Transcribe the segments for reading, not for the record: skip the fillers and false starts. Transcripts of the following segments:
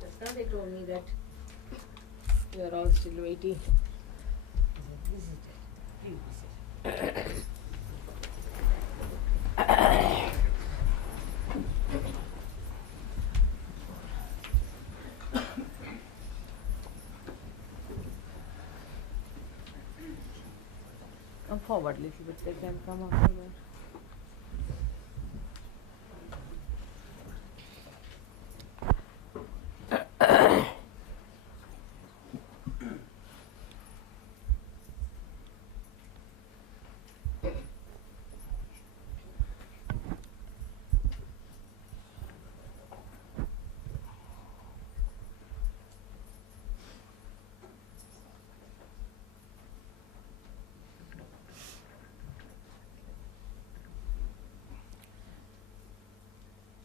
Just now they told me that you are all still waiting. This is it. Please be seated. Come forward a little bit, they can come after that.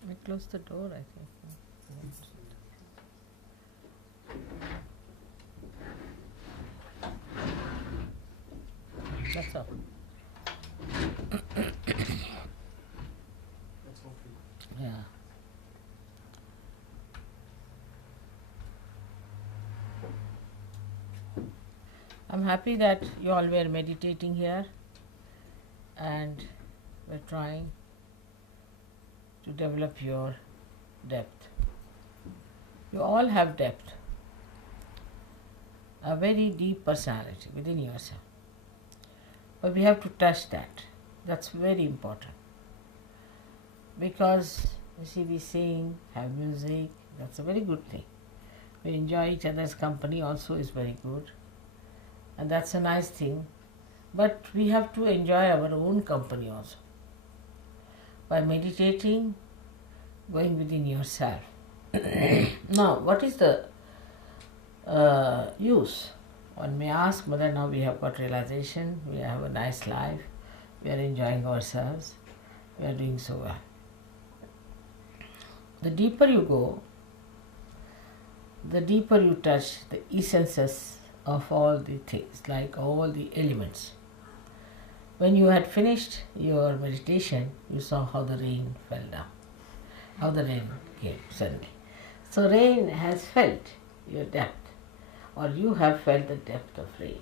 I closed the door, I think. That's all. Yeah. I'm happy that you all were meditating here and were trying to develop your depth. You all have depth, a very deep personality within yourself. But we have to touch that. That's very important. Because, you see, we sing, have music, that's a very good thing. We enjoy each other's company also is very good. And that's a nice thing. But we have to enjoy our own company also. By meditating, going within yourself. Now, what is the use? One may ask, Mother, now we have got realization, we have a nice life, we are enjoying ourselves, we are doing so well. The deeper you go, the deeper you touch the essences of all the things, like all the elements. When you had finished your meditation, you saw how the rain fell down, how the rain came suddenly. So rain has felt your depth, or you have felt the depth of rain.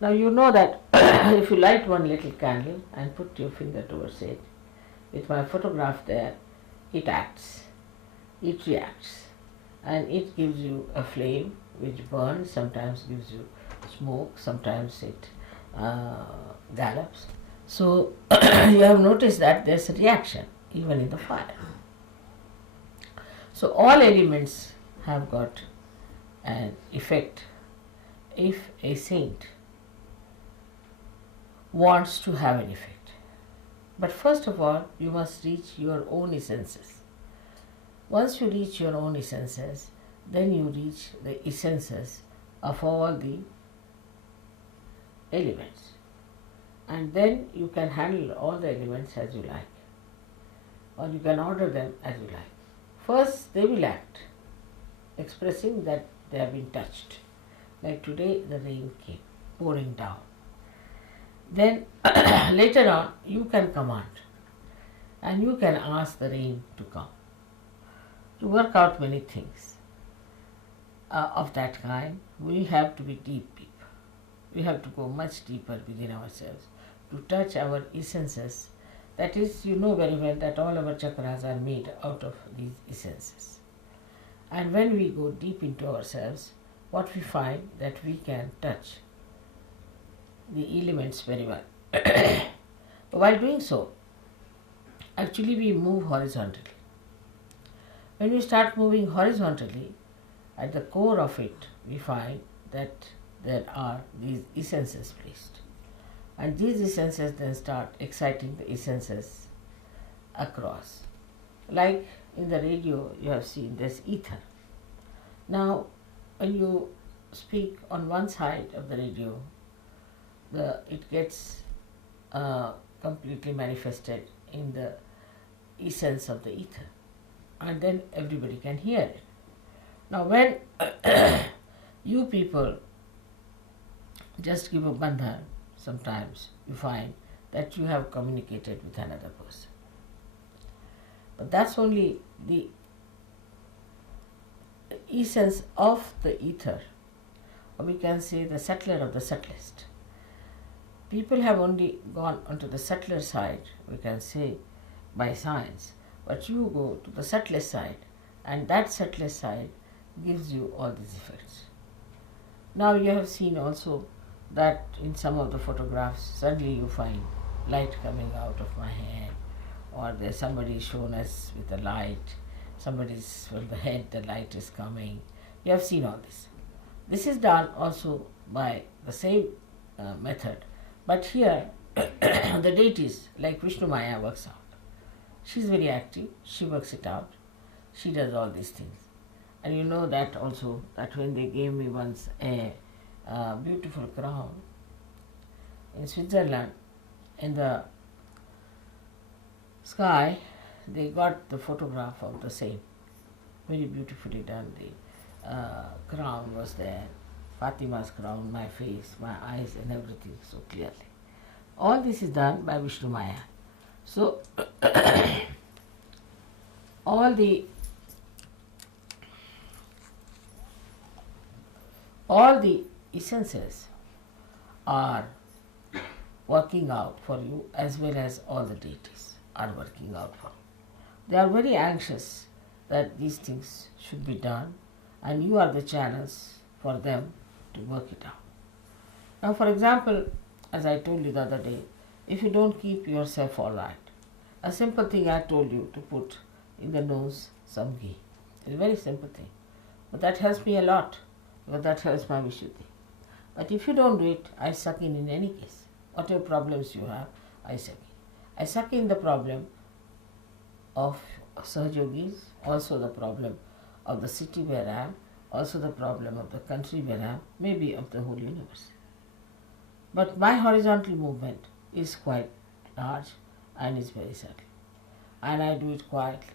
Now you know that if you light one little candle and put your finger towards it, with my photograph there, it acts, it reacts, and it gives you a flame which burns, sometimes gives you smoke, sometimes it gallops. So you have noticed that there's a reaction even in the fire. So all elements have got an effect if a saint wants to have an effect. But first of all, you must reach your own essences. Once you reach your own essences, then you reach the essences of all the elements. And then you can handle all the elements as you like, or you can order them as you like. First, they will act, expressing that they have been touched. Like today, the rain came pouring down. Then later on, you can command and you can ask the rain to come. To work out many things of that kind, we have to be deep people. We have to go much deeper within ourselves to touch our essences. That is, you know very well that all our chakras are made out of these essences. And when we go deep into ourselves, what we find that we can touch the elements very well. While doing so, actually we move horizontally. When we start moving horizontally, at the core of it, we find that there are these essences placed. And these essences then start exciting the essences across. Like in the radio, you have seen there's ether. Now, when you speak on one side of the radio, it gets completely manifested in the essence of the ether, and then everybody can hear it. Now, when you people just give a bandhan, sometimes you find that you have communicated with another person. But that's only the essence of the ether, or we can say the settler of the subtlest. People have only gone onto the subtler side, we can say, by science, but you go to the subtlest side, and that subtlest side gives you all these effects. Now you have seen also that in some of the photographs, suddenly you find light coming out of my head, or there's somebody shown us with a light, somebody's from the head, the light is coming. You have seen all this. This is done also by the same method, but here the deities like Vishnu Maya works out. She's very active, she works it out, she does all these things. And you know that also, that when they gave me once a beautiful crown in Switzerland, in the sky, they got the photograph of the same, very beautifully done. The crown was there, Fatima's crown, my face, my eyes and everything so clearly. All this is done by Vishnu Maya. So all the essences are working out for you, as well as all the deities are working out for you. They are very anxious that these things should be done, and you are the channels for them to work it out. Now, for example, as I told you the other day, if you don't keep yourself all right, a simple thing I told you to put in the nose some ghee. It's a very simple thing, but that helps me a lot, because that helps my Vishuddhi. But if you don't do it, I suck in any case. Whatever problems you have, I suck in. I suck in the problem of Sahaja Yogis, also the problem of the city where I am, also the problem of the country where I am, maybe of the whole universe. But my horizontal movement is quite large and is very subtle, and I do it quietly.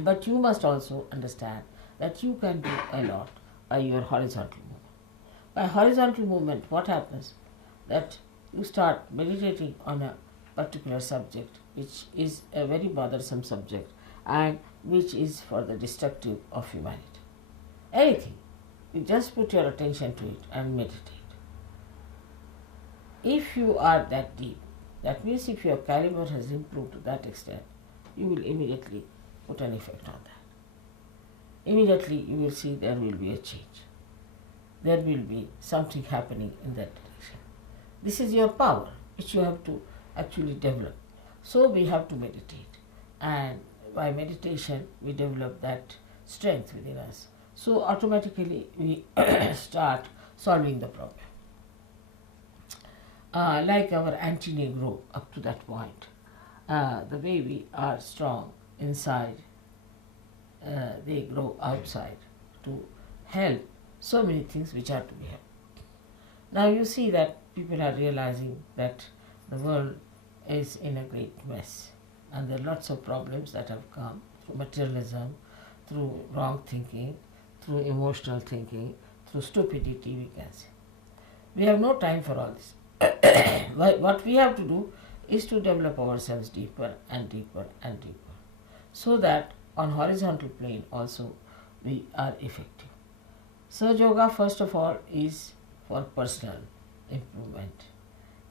But you must also understand that you can do a lot by your horizontal movement. By horizontal movement, what happens? That you start meditating on a particular subject, which is a very bothersome subject and which is for the destructive of humanity. Anything, you just put your attention to it and meditate. If you are that deep, that means if your caliber has improved to that extent, you will immediately put an effect on that. Immediately you will see there will be a change. There will be something happening in that direction. This is your power, which you have to actually develop. So we have to meditate, and by meditation we develop that strength within us. So automatically we start solving the problem. Like our anti-negro up to that point, the way we are strong inside, they grow outside to help so many things which are to be helped. Now you see that people are realizing that the world is in a great mess, and there are lots of problems that have come through materialism, through wrong thinking, through emotional thinking, through stupidity, we can say. We have no time for all this. What we have to do is to develop ourselves deeper and deeper and deeper, so that on horizontal plane also we are effective. Sahaja Yoga, first of all, is for personal improvement,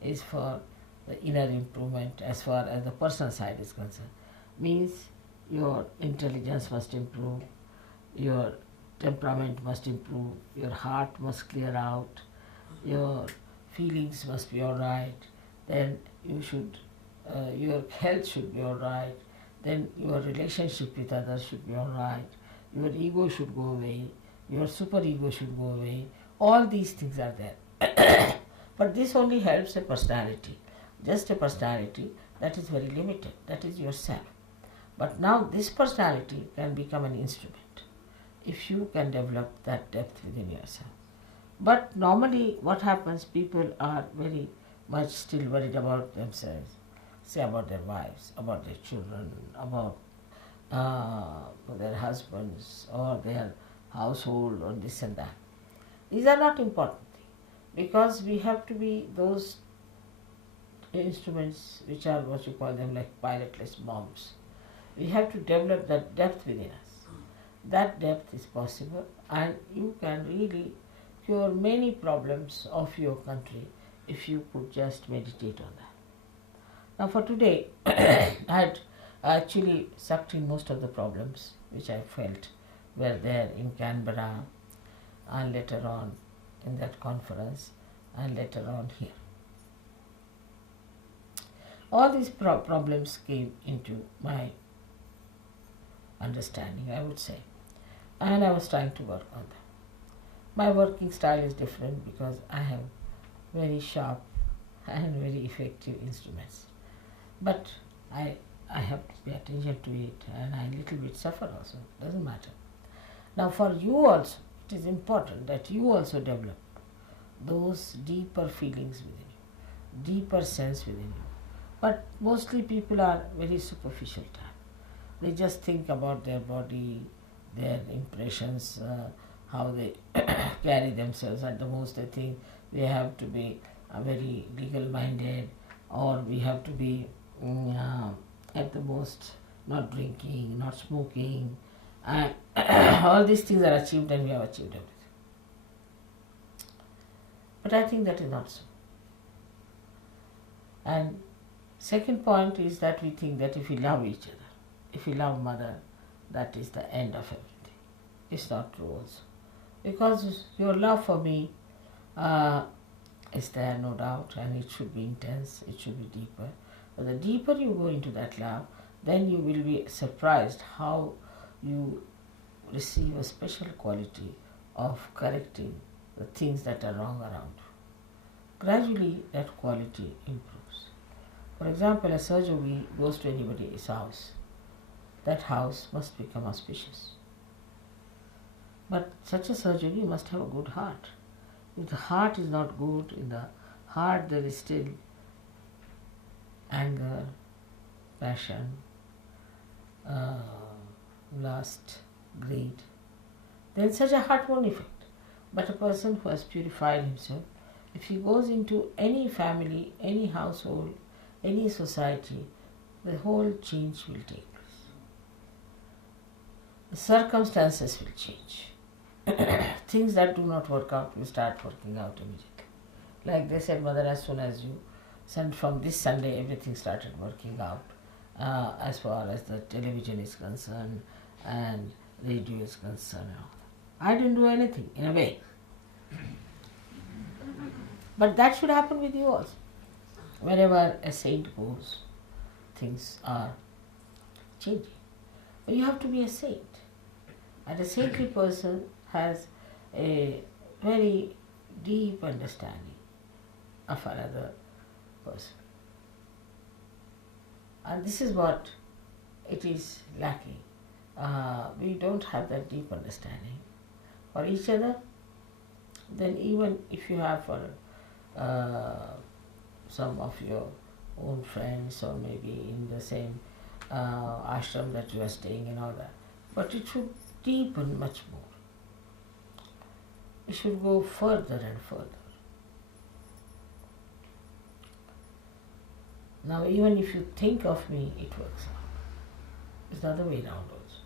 is for the inner improvement as far as the personal side is concerned. Means your intelligence must improve, your temperament must improve, your heart must clear out, your feelings must be all right, then you should, your health should be all right, then your relationship with others should be all right, your ego should go away, your superego should go away. All these things are there. But this only helps a personality, just a personality that is very limited, that is yourself. But now this personality can become an instrument if you can develop that depth within yourself. But normally what happens, people are very much still worried about themselves, say about their wives, about their children, about their husbands or their household or this and that. These are not important things, because we have to be those instruments which are what you call them like pilotless bombs. We have to develop that depth within us. that depth is possible, and you can really cure many problems of your country if you could just meditate on that. Now for today, I had actually sucked in most of the problems which I felt were there in Canberra and later on in that conference and later on here. All these problems came into my understanding, I would say, and I was trying to work on them. My working style is different because I have very sharp and very effective instruments. But I have to pay attention to it, and I little bit suffer also. Doesn't matter. Now for you also, it is important that you also develop those deeper feelings within you, deeper sense within you. But mostly people are very superficial type. They just think about their body, their impressions, how they carry themselves. At the most they think they have to be very legal minded, or we have to be at the most not drinking, not smoking, and all these things are achieved and we have achieved everything. But I think that is not so. And second point is that we think that if we love each other, if we love mother, that is the end of everything. It's not true also. Because your love for me is there, no doubt, and it should be intense, it should be deeper. But the deeper you go into that love, then you will be surprised how you receive a special quality of correcting the things that are wrong around you. Gradually that quality improves. For example, a Sahaja Yogi goes to anybody's house. That house must become auspicious. But such a Sahaja Yogi must have a good heart. If the heart is not good, in the heart there is still anger, passion, lust, greed, then such a heart won't affect. But a person who has purified himself, if he goes into any family, any household, any society, the whole change will take place. The circumstances will change. Things that do not work out will start working out immediately. Like they said, Mother, as soon as you sent from this Sunday, everything started working out as far as the television is concerned and radio is concerned. I didn't do anything, in a way. But that should happen with you also. Wherever a saint goes, things are changing. But you have to be a saint. And a saintly person has a very deep understanding of another person. And this is what it is lacking. We don't have that deep understanding for each other. Then even if you have for some of your own friends, or maybe in the same ashram that you are staying and all that, but it should deepen much more. It should go further and further. Now even if you think of me, it works out. It's the other way around also.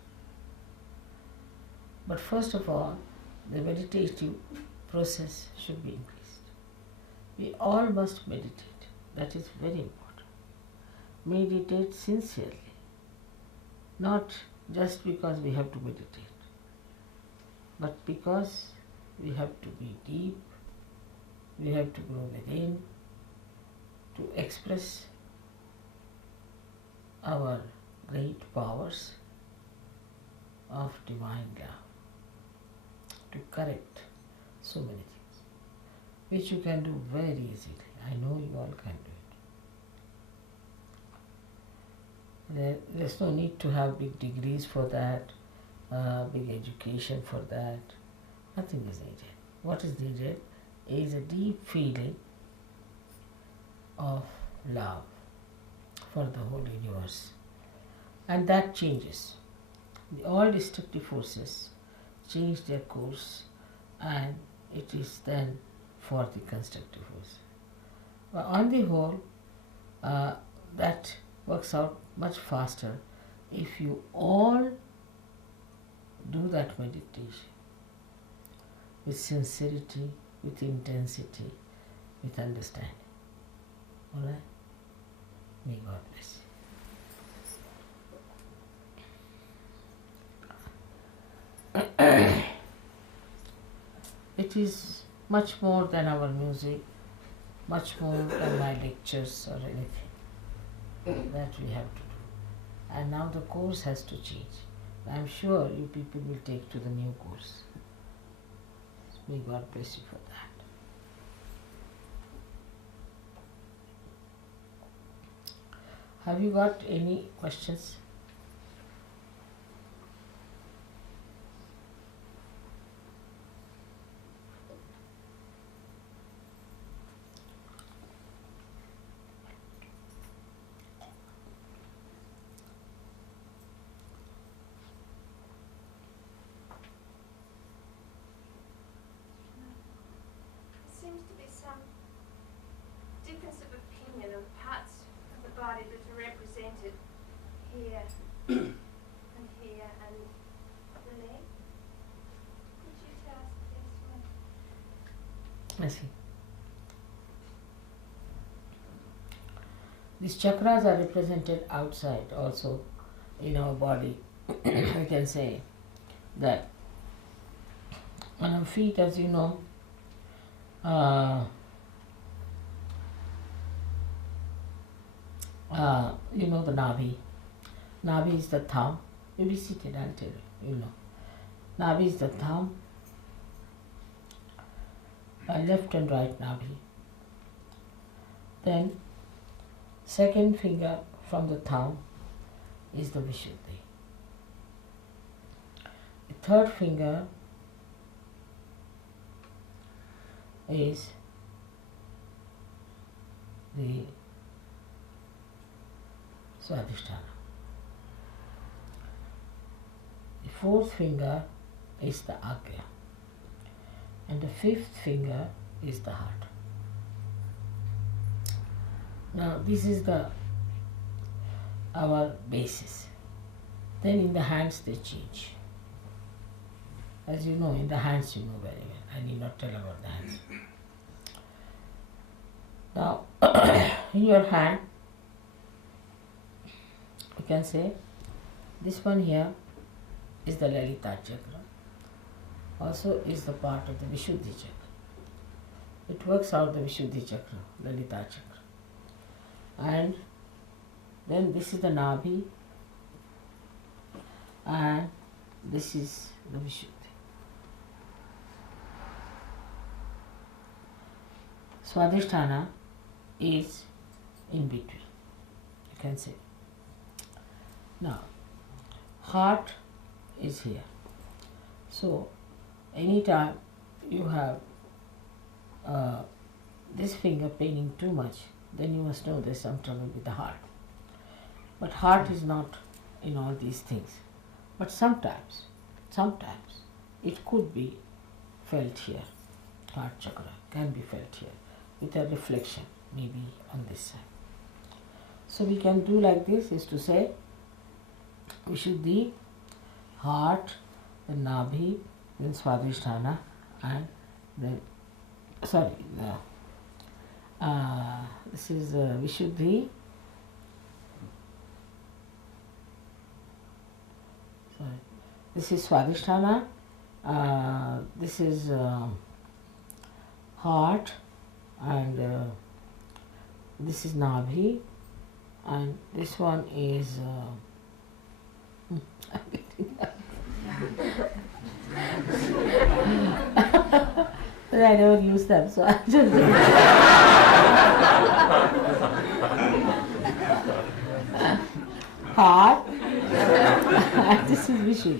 But first of all, the meditative process should be increased. We all must meditate. That is very important. Meditate sincerely. Not just because we have to meditate, but because we have to be deep, we have to go within, to express our great powers of divine love, to correct so many things, which you can do very easily. I know you all can do it. There's no need to have big degrees for that, big education for that. Nothing is needed. What is needed is a deep feeling of love for the whole universe. And that changes. All destructive forces change their course, and it is then for the constructive force. But on the whole, that works out much faster if you all do that meditation with sincerity, with intensity, with understanding. Alright? May God bless you. It is much more than our music, much more than my lectures or anything that we have to do. And now the course has to change. I am sure you people will take to the new course. May God bless you for that. Have you got any questions? Seems to be some difference of opinion of parts of the body that are represented here and here and the leg. Could you tell us this one? I see. These chakras are represented outside also in our body. I can say that on our feet, as you know, you know the Navi. Navi is the thumb. You be seated, I'll tell you, you know. Navi is the thumb, left and right Navi. Then second finger from the thumb is the Vishuddhi. The third finger is the Swadhisthana. The fourth finger is the Agya. And the fifth finger is the heart. Now this is our basis. Then in the hands they change. As you know, in the hands you know very well. I need not tell about the hands. Now, in your hand, you can say, this one here is the Lalita chakra. Also is the part of the Vishuddhi chakra. It works out the Vishuddhi chakra, Lalita chakra. And then this is the Nabhi, and this is the Vishuddhi. Swadhisthana is in between, you can say. Now, heart is here. So, anytime you have this finger paining too much, then you must know there's some trouble with the heart. But heart is not in all these things. But sometimes it could be felt here. Heart chakra can be felt here with a reflection maybe on this side. So we can do like this, is to say Vishuddhi, heart, the Nabhi, then Swadhisthana, and then this is Vishuddhi. This is Swadhisthana. This is heart, and this is Nabhi, and this one is I never use them, so I just heart, and this is Vishuddhi.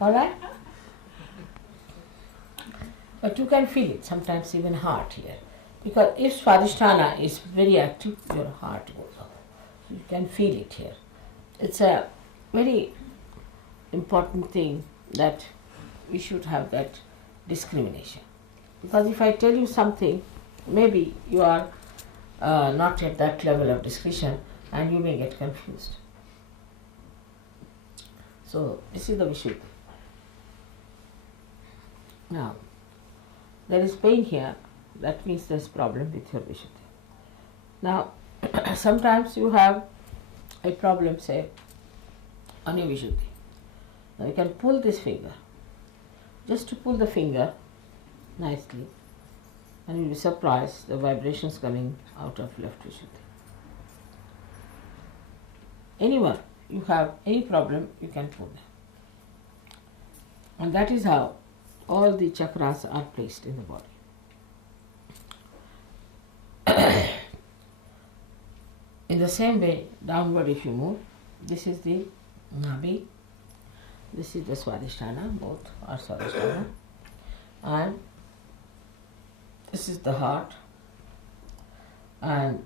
Alright? But you can feel it, sometimes even heart here. Because if Swadhisthana is very active, your heart goes up. You can feel it here. It's a very important thing that we should have that discrimination. Because if I tell you something, maybe you are not at that level of discretion and you may get confused. So this is the Vishuddhi. Now, there is pain here, that means there is problem with your Vishuddhi. Now, sometimes you have a problem, say, on your Vishuddhi. Now you can pull this finger, just to pull the finger nicely, and you will be surprised the vibrations coming out of left Vishuddhi. Anyone, you have any problem, you can pull them. And that is how all the chakras are placed in the body. In the same way, downward if you move, this is the Nabhi, this is the Swadhisthana, both are Swadhisthana, and this is the heart, and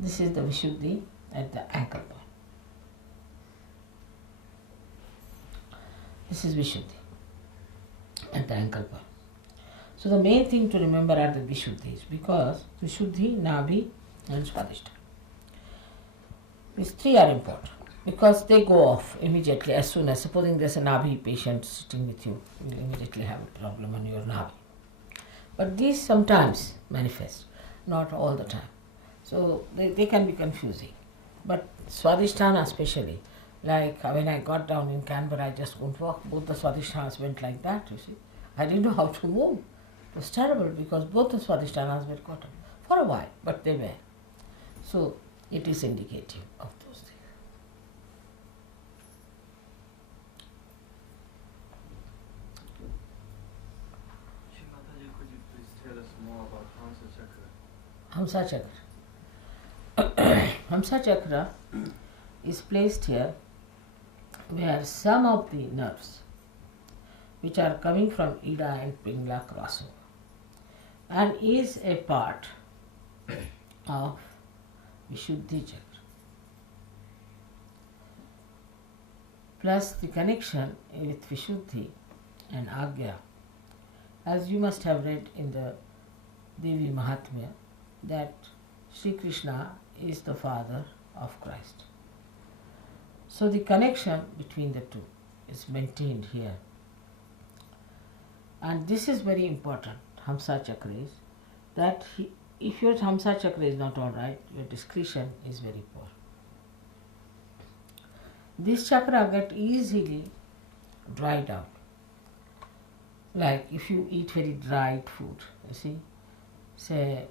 this is the Vishuddhi at the ankle point. This is Vishuddhi at the ankle point. So the main thing to remember are the Vishuddhis, because Vishuddhi, Nabhi and Swadhisthana. These three are important because they go off immediately as soon as, supposing there's a Nabhi patient sitting with you, you will immediately have a problem on your Nabhi. But these sometimes manifest, not all the time. So they can be confusing. But Swadhisthana especially, like when I got down in Canberra, I just couldn't walk. Both the Swadhisthhanas went like that, you see. I didn't know how to move. It was terrible because both the Swadhisthhanas were caught up for a while, but they were. So it is indicative of those things. Mataji, could you please tell us more about Hamsa Hamsa Chakra? Chakra. Hamsa Chakra is placed here where some of the nerves which are coming from Ida and Pingala cross over and is a part of Vishuddhi Chakra. Plus the connection with Vishuddhi and Agya, as you must have read in the Devi Mahatmya, that Sri Krishna is the father of Christ. So the connection between the two is maintained here. And this is very important, Hamsa Chakra is, that if your Hamsa Chakra is not alright, your discretion is very poor. This chakra get easily dried out. Like if you eat very dried food, you see, say,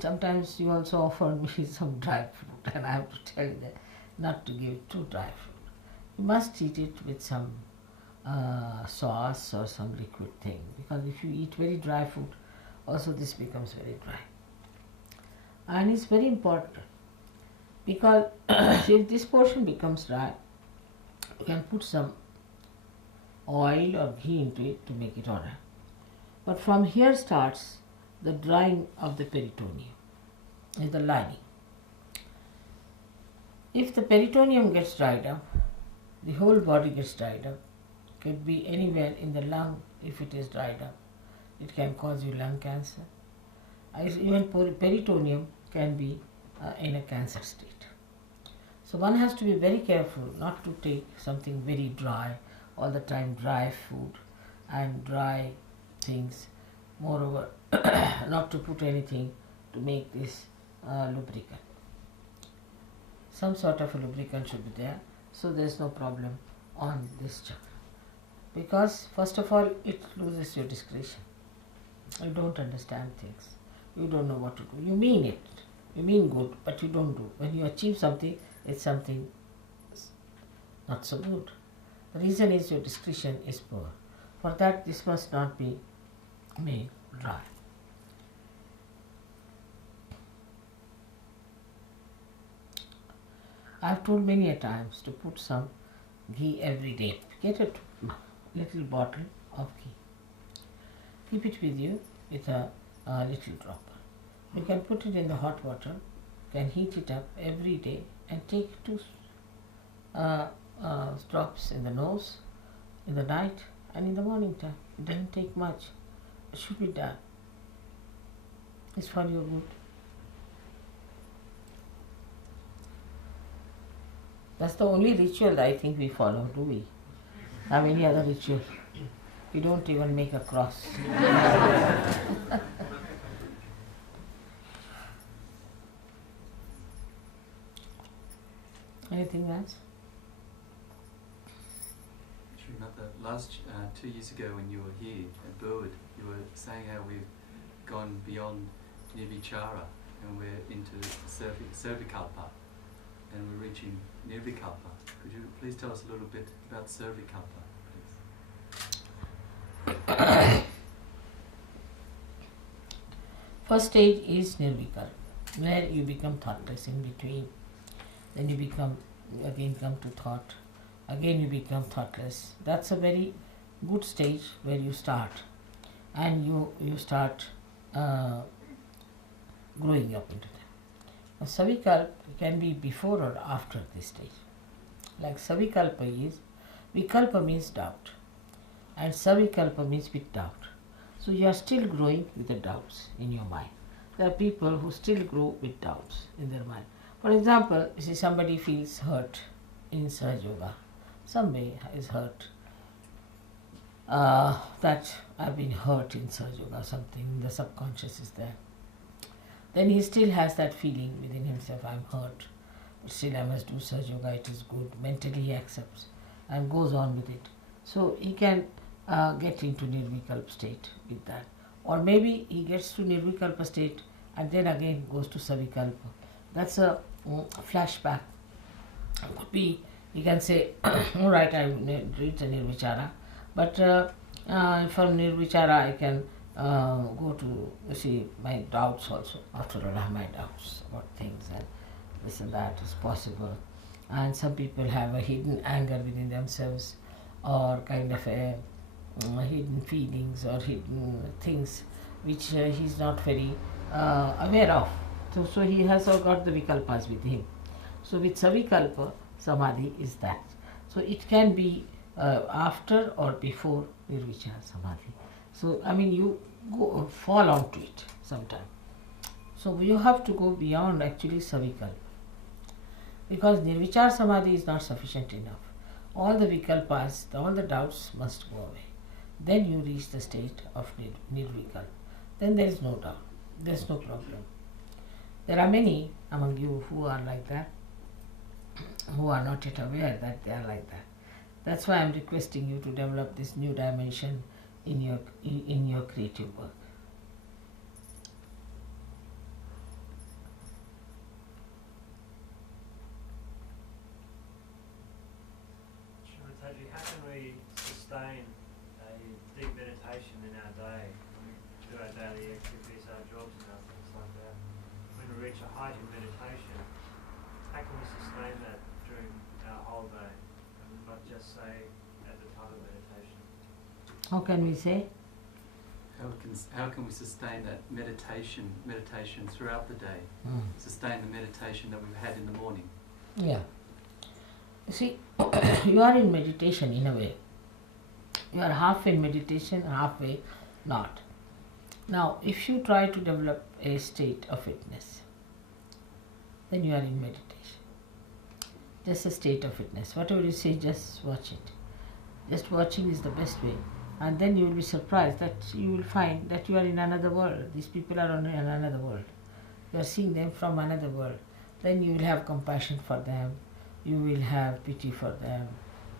sometimes you also offer me some dry fruit, and I have to tell you that not to give too dry fruit. You must eat it with some sauce or some liquid thing, because if you eat very dry food, also this becomes very dry. And it's very important because if this portion becomes dry, you can put some oil or ghee into it to make it alright. But from here starts the drying of the peritoneum, is the lining. If the peritoneum gets dried up, the whole body gets dried up. Could be anywhere in the lung if it is dried up. It can cause you lung cancer. Even peritoneum can be in a cancer state. So one has to be very careful not to take something very dry, all the time dry food and dry things. Moreover, not to put anything to make this lubricant. Some sort of a lubricant should be there, so there is no problem on this chakra. Because first of all, it loses your discretion. You don't understand things. You don't know what to do. You mean it. You mean good, but you don't do. When you achieve something, it's something not so good. The reason is your discretion is poor. For that, this must not be made dry. I have told many a times to put some ghee every day. Get a little bottle of ghee. Keep it with you with a little dropper. You can put it in the hot water, can heat it up every day and take 2 drops in the nose in the night and in the morning time. It doesn't take much. It should be done. It's for your good. That's the only ritual that I think we follow, do we? Have any other ritual? We don't even make a cross. Anything else? Srimata, last 2 years ago when you were here at Burwood, you were saying how we've gone beyond Nirvichara and we're into Servikalpa and we're reaching Nirvikalpa. Could you please tell us a little bit about Servikalpa, please? First stage is Nirvikalpa, where you become thoughtless in between. Then you become, again come to thought. Again you become thoughtless. That's a very good stage where you start. And you start growing up into them. Now, Savikalpa can be before or after this stage. Like Savikalpa is, Vikalpa means doubt. And Savikalpa means with doubt. So you are still growing with the doubts in your mind. There are people who still grow with doubts in their mind. For example, you see somebody feels hurt in Sahaja Yoga. Somebody is hurt. That I've been hurt in Sahaja Yoga, something, the subconscious is there. Then he still has that feeling within himself, I'm hurt, but still I must do Sahaja Yoga, it is good. Mentally he accepts and goes on with it. So he can get into Nirvikalpa state with that. Or maybe he gets to Nirvikalpa state and then again goes to Savikalpa. That's a flashback. Could be, you can say, all right, I reach a Nirvichara, but from Nirvichara I can go to see my doubts also. After all, I have my doubts about things and this and that is possible. And some people have a hidden anger within themselves, or kind of a hidden feelings or hidden things which he's not very aware of. So he has all got the vikalpas with him. So with Savikalpa, Samadhi is that. So it can be after or before Nirvichara Samadhi. So I mean you go fall onto it sometime. So you have to go beyond actually Savikalpa. Because Nirvichara Samadhi is not sufficient enough. All the vikalpas, all the doubts must go away. Then you reach the state of Nirvikalpa. Then there is no doubt. There is no problem. There are many among you who are like that, who are not yet aware that they are like that. That's why I am requesting you to develop this new dimension in your creative work. Srimataji, how can we sustain a deep meditation in our day when we do our daily activities, our jobs and our things like that? When we reach a height in meditation, how can we sustain that during our whole day and not just say at the time of meditation? How can we say? How can we sustain that meditation throughout the day? Sustain the meditation that we've had in the morning. Yeah. You see, you are in meditation in a way. You are half in meditation, halfway not. Now, if you try to develop a state of fitness, then you are in meditation. Just a state of fitness. Whatever you say, just watch it. Just watching is the best way. And then you will be surprised that you will find that you are in another world. These people are in another world. You are seeing them from another world. Then you will have compassion for them. You will have pity for them.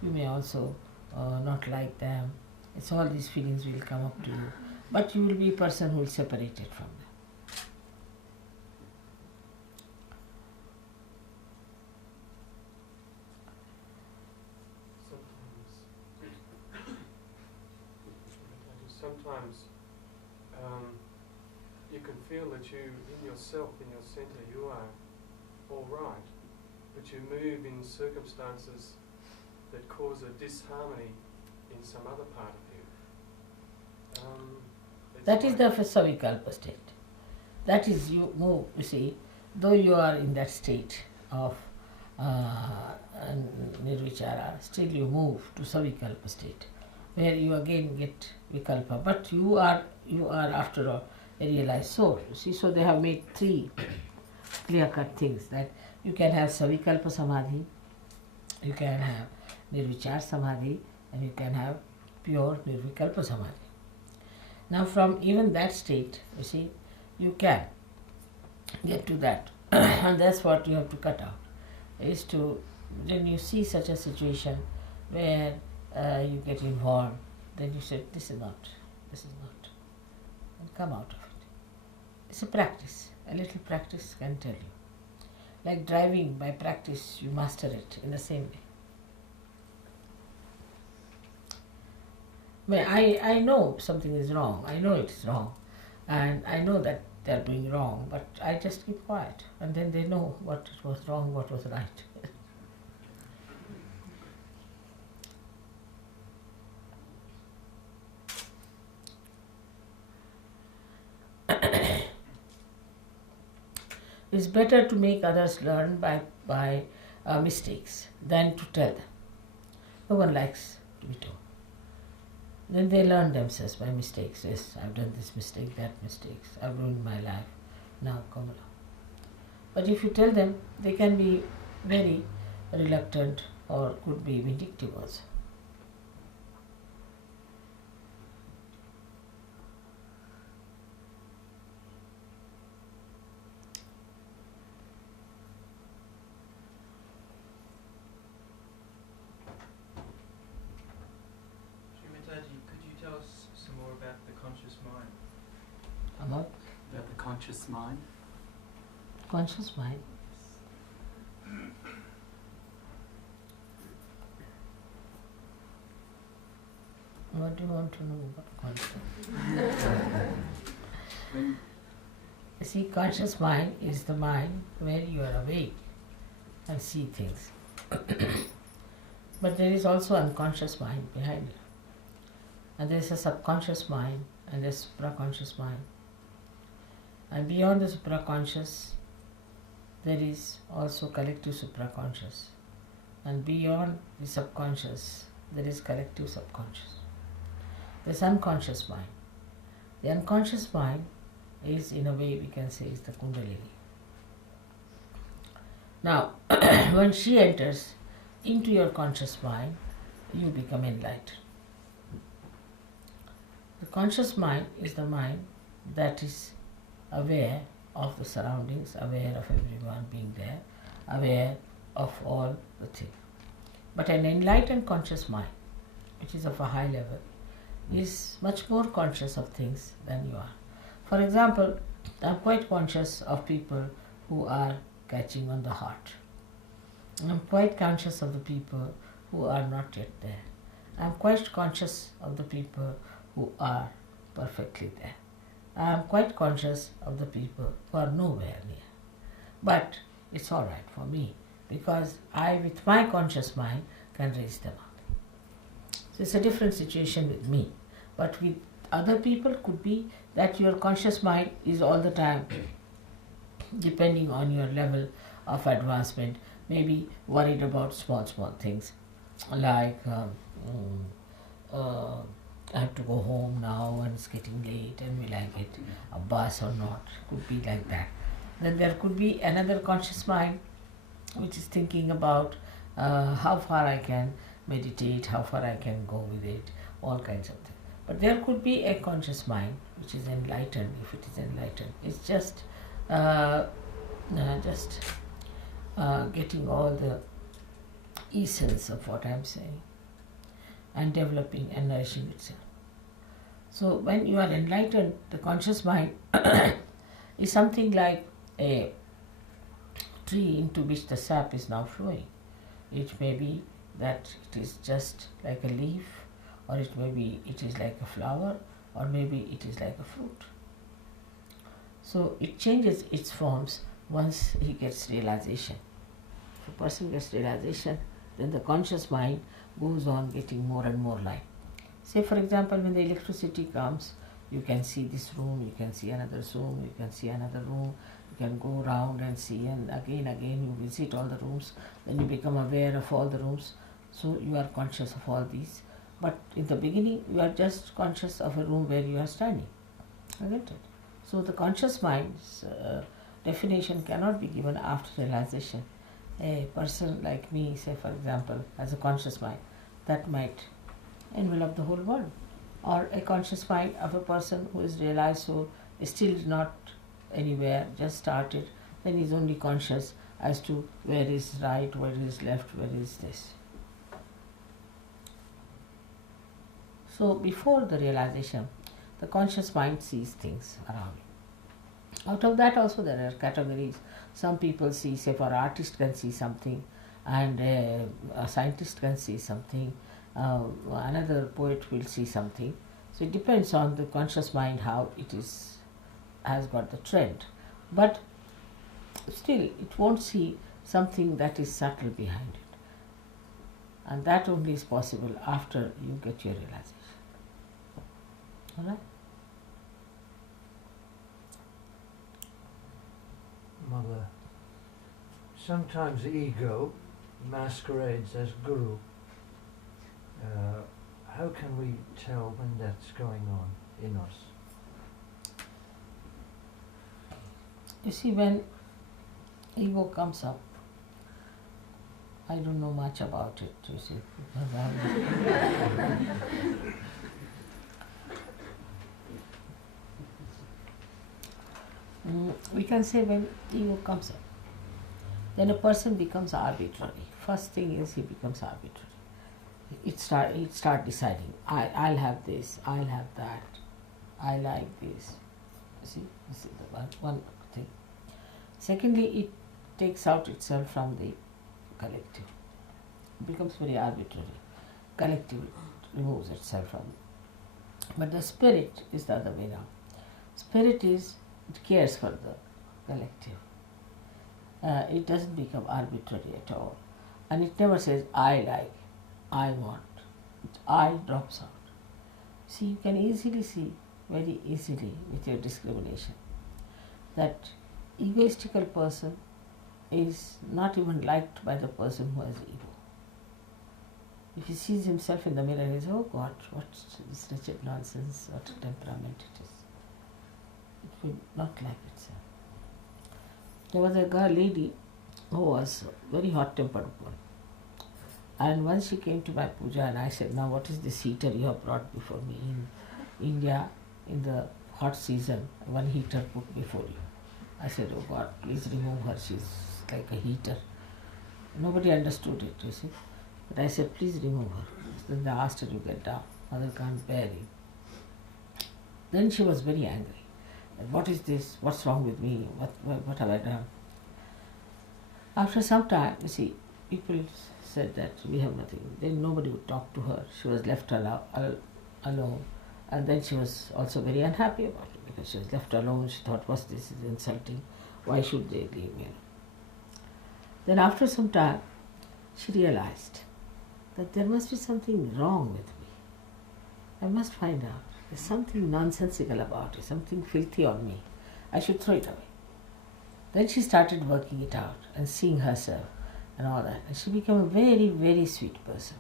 You may also not like them. It's all these feelings will come up to you. But you will be a person who will separate it from them. Sometimes you can feel that you, in yourself, in your centre, you are all right, but you move in circumstances that cause a disharmony in some other part of you. That is the Savikalpa state. That is, you move, you see, though you are in that state of Nirvichara, still you move to Savikalpa state, where you again get Vikalpa. But you are after all a realized soul. You see, so they have made three clear-cut things, that you can have Savikalpa Samadhi, You can have Nirvichar Samadhi and you can have pure Nirvikalpa Samadhi. Now from even that state, you see, you can get to that. And that's what you have to cut out, is to, when you see such a situation where you get involved, then you say, this is not, and come out of it. It's a practice. A little practice can tell you. Like driving, by practice you master it in the same way. I know something is wrong, I know it is wrong, and I know that they are doing wrong, but I just keep quiet, and then they know what was wrong, what was right. It's better to make others learn by mistakes than to tell them. No one likes to be told. Then they learn themselves by mistakes. Yes, I've done this mistake, that mistake, I've ruined my life. Now come along. But if you tell them, they can be very reluctant or could be vindictive also. Could you tell us some more about the conscious mind? About the conscious mind. conscious mind. What do you want to know about conscious? When See, conscious mind is the mind where you are awake and see things. But there is also unconscious mind behind it. And there is a subconscious mind and a supraconscious mind. And beyond the supraconscious, there is also collective supraconscious. And beyond the subconscious, there is collective subconscious. There is unconscious mind. The unconscious mind is, in a way, we can say, is the Kundalini. Now, when she enters into your conscious mind, you become enlightened. The conscious mind is the mind that is aware of the surroundings, aware of everyone being there, aware of all the things. But an enlightened conscious mind, which is of a high level, is much more conscious of things than you are. For example, I am quite conscious of people who are catching on the heart. I am quite conscious of the people who are not yet there. I am quite conscious of the people who are perfectly there. I am quite conscious of the people who are nowhere near. But it's all right for me because I, with my conscious mind, can raise them up. So it's a different situation with me. But with other people, could be that your conscious mind is all the time, depending on your level of advancement, maybe worried about small things like I have to go home now and it's getting late and will I get a bus or not, could be like that. Then there could be another conscious mind which is thinking about how far I can meditate, how far I can go with it, all kinds of things. But there could be a conscious mind which is enlightened, if it is enlightened. It's just getting all the essence of what I am saying and developing and nourishing itself. So when you are enlightened, the conscious mind is something like a tree into which the sap is now flowing. It may be that it is just like a leaf, or it may be it is like a flower, or maybe it is like a fruit. So it changes its forms once he gets realization. If a person gets realization, then the conscious mind goes on getting more and more light. Say for example, when the electricity comes, you can see this room, you can see another room, you can see another room, you can go around and see, and again you visit all the rooms, then you become aware of all the rooms, so you are conscious of all these. But in the beginning, you are just conscious of a room where you are standing. I get it. So the conscious mind's definition cannot be given after realization. A person like me, say for example, as a conscious mind, that might envelop the whole world. Or a conscious mind of a person who is realized soul is still not anywhere, just started, then he is only conscious as to where is right, where is left, where is this. So before the realization, the conscious mind sees things around. Out of that also there are categories. Some people see, say for artist can see something, and a scientist can see something, another poet will see something. So it depends on the conscious mind how it is, has got the trend. But still it won't see something that is subtle behind it. And that only is possible after you get your realization. Alright? Mother, sometimes the ego masquerades as guru. How can we tell when that's going on in us? You see, when ego comes up, I don't know much about it, you see, because we can say when ego comes up, then a person becomes arbitrary. First thing is he becomes arbitrary. It start deciding, I'll have this, I'll have that, I like this. You see, this is the one thing. Secondly, it takes out itself from the collective. It becomes very arbitrary. Collective removes itself from it. But the spirit is the other way around. Spirit is, it cares for the collective. It doesn't become arbitrary at all. And it never says, I like, I want. I drops out. See, you can easily see, very easily with your discrimination, that egoistical person is not even liked by the person who has ego. If he sees himself in the mirror, he says, oh God, what's this wretched nonsense, what a temperament it is. It will not like itself. There was a girl, lady, who was a very hot-tempered one. And once she came to my puja and I said, now what is this heater you have brought before me? In India, in the hot season, one heater put before you. I said, oh God, please remove her, she's like a heater. Nobody understood it, you see. But I said, please remove her. Then they asked her to get down. Mother can't bear it. Then she was very angry. What is this? What's wrong with me? What have I done? After some time, you see, people said that we have nothing. Then nobody would talk to her. She was left alone. And then she was also very unhappy about it because she was left alone. She thought, what's this? Is insulting. Why should they leave me? Then after some time, she realized that there must be something wrong with me. I must find out. There's something nonsensical about it, something filthy on me. I should throw it away. Then she started working it out and seeing herself and all that. And she became a very, very sweet person.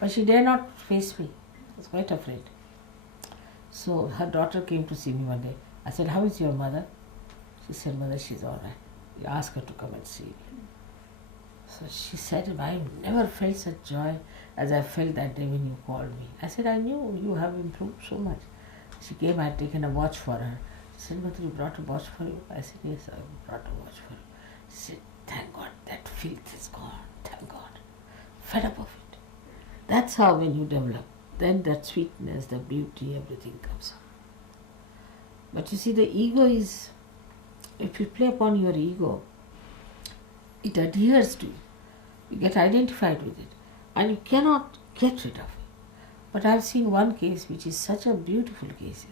But she dare not face me. I was quite afraid. So her daughter came to see me one day. I said, how is your mother? She said, Mother, she's all right. You ask her to come and see me. So she said, I never felt such joy as I felt that day when you called me. I said, I knew you have improved so much. She came, I had taken a watch for her. She said, Mother, you brought a watch for you? I said, yes, I brought a watch for you. She said, thank God, that filth is gone. Thank God. Fed up of it. That's how when you develop, then that sweetness, the beauty, everything comes up. But you see, the ego is, if you play upon your ego, it adheres to you. You get identified with it. And you cannot get rid of it. But I have seen one case which is such a beautiful case.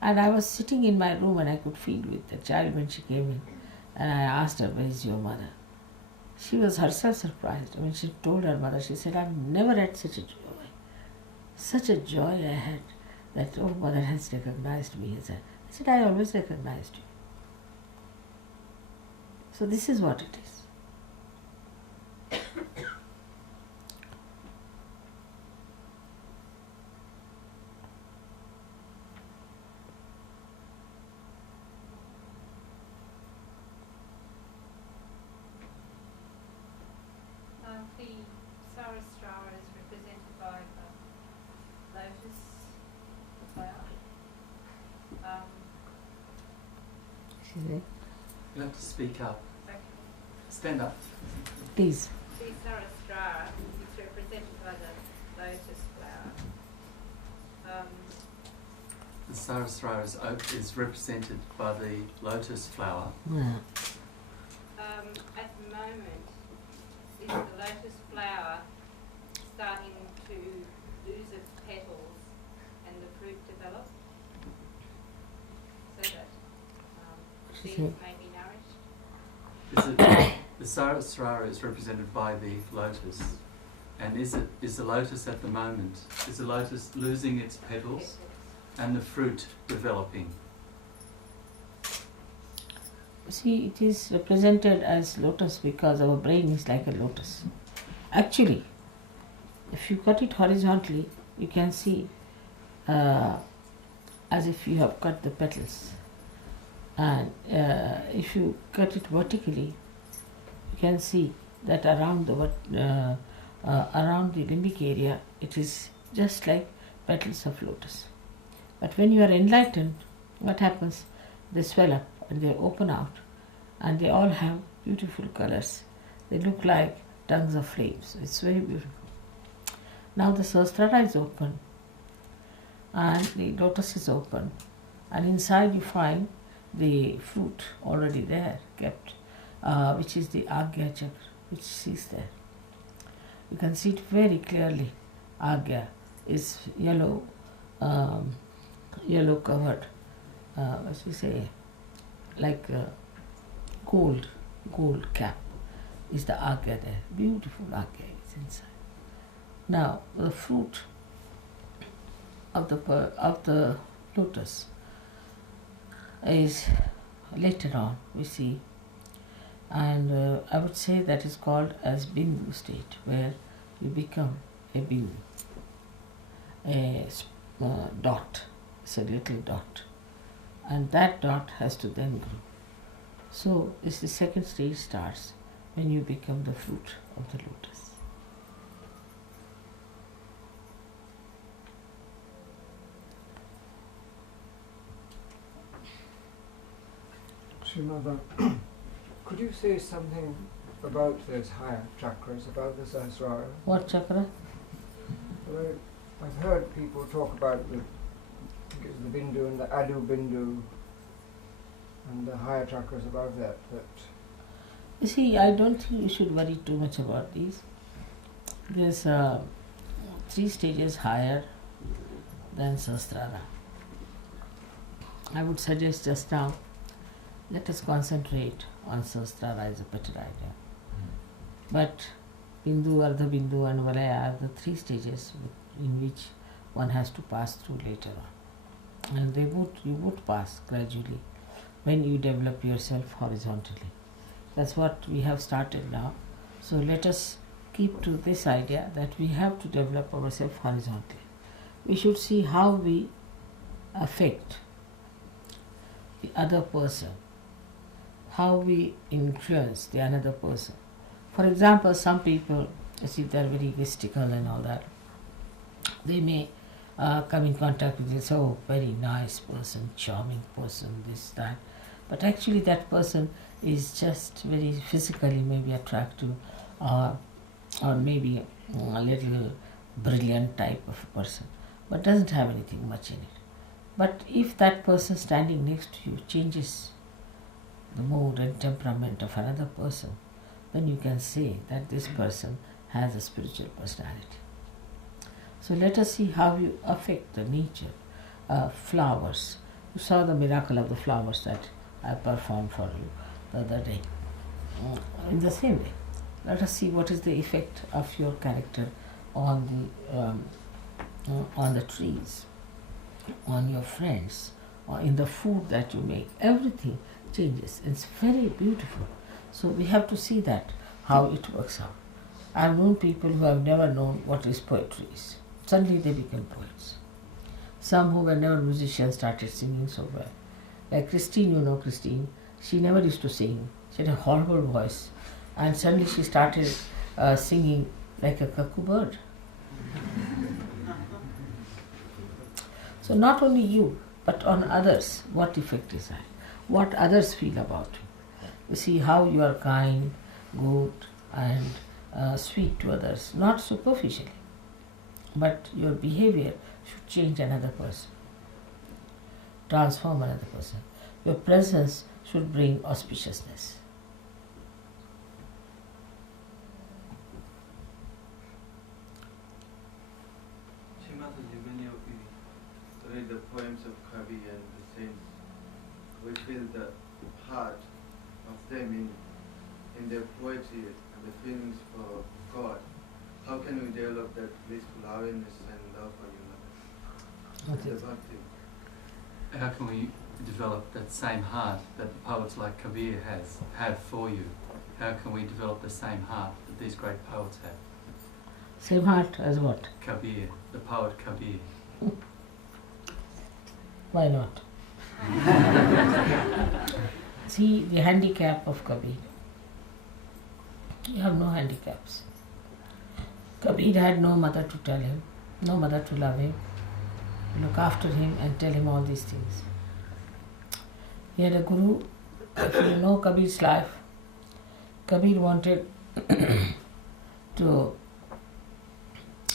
And I was sitting in my room and I could feel with the child when she came in. And I asked her, where is your mother? She was herself surprised. When she told her mother, she said, I've never had such a joy. Such a joy I had that, oh, mother has recognized me. I said, I always recognized you. So this is what it is. See? You have to speak up. Okay. Stand up. Please. The Sarastra is represented by the lotus flower. The Saraswara is represented by the lotus flower. Yeah. At the moment, is the lotus flower starting to lose its petals and the fruit develop so that seeds may be nourished? The Saraswara is represented by the lotus. And is the lotus at the moment, is the lotus losing its petals and the fruit developing? See, it is represented as lotus because our brain is like a lotus. Actually, if you cut it horizontally, you can see as if you have cut the petals. And if you cut it vertically, you can see that around the limbic area, it is just like petals of lotus. But when you are enlightened, what happens? They swell up and they open out, and they all have beautiful colors. They look like tongues of flames. It's very beautiful. Now the Sahasrara is open, and the lotus is open, and inside you find the fruit already there, kept, which is the Agya Chakra, which is there. You can see it very clearly. Agya is yellow, yellow covered, what we say, like gold cap is the Agya there. Beautiful Agya is inside. Now the fruit of the lotus is later on we see, and I would say that is called as Bindu state, where you become a Bindu, a dot. It's a little dot, and that dot has to then grow. So it's the second stage starts when you become the fruit of the lotus. Mother, could you say something about those higher chakras, about the Sahasrara? What chakra? Well, I've heard people talk about the Bindu and the Adu Bindu and the higher chakras above that. You see, I don't think you should worry too much about these. There's 3 stages higher than Sahasrara. I would suggest just now, let us concentrate on Sahasrara is a better idea. But Bindu, Ardha Bindu and Valaya are the 3 stages in which one has to pass through later on. And you would pass gradually when you develop yourself horizontally. That's what we have started now. So let us keep to this idea that we have to develop ourselves horizontally. We should see how we affect the other person, how we influence the another person. For example, some people, as if they are very mystical and all that, they may come in contact with this, oh, very nice person, charming person, this, that. But actually that person is just very physically maybe attractive, or maybe a little brilliant type of person, but doesn't have anything much in it. But if that person standing next to you changes the mood and temperament of another person, then you can say that this person has a spiritual personality. So let us see how you affect the nature. Flowers. You saw the miracle of the flowers that I performed for you the other day. In the same way, let us see what is the effect of your character on the trees, on your friends, or in the food that you make. Everything changes. It's very beautiful. So we have to see that, how it works out. I've known people who have never known what is poetry is. Suddenly they become poets. Some who were never musicians started singing so well. Like Christine, you know Christine, she never used to sing. She had a horrible voice. And suddenly she started singing like a cuckoo bird. So not only you, But on others, what effect is that? What others feel about you? You see how you are kind, good, and sweet to others, not superficially, but your behavior should change another person, transform another person. Your presence should bring auspiciousness. Mataji, when you read the poems of Kavi and the saints, we feel the heart of them in their poetry and the feelings for God. How can we develop that blissful awareness and love for you? That's the one thing. How can we develop that same heart that poets like Kabir have for you? How can we develop the same heart that these great poets have? Same heart as what? Kabir, the poet Kabir. Why not? See the handicap of Kabir. You have no handicaps. Kabir had no mother to tell him, no mother to love him, look after him and tell him all these things. He had a guru. If you know Kabir's life, Kabir wanted to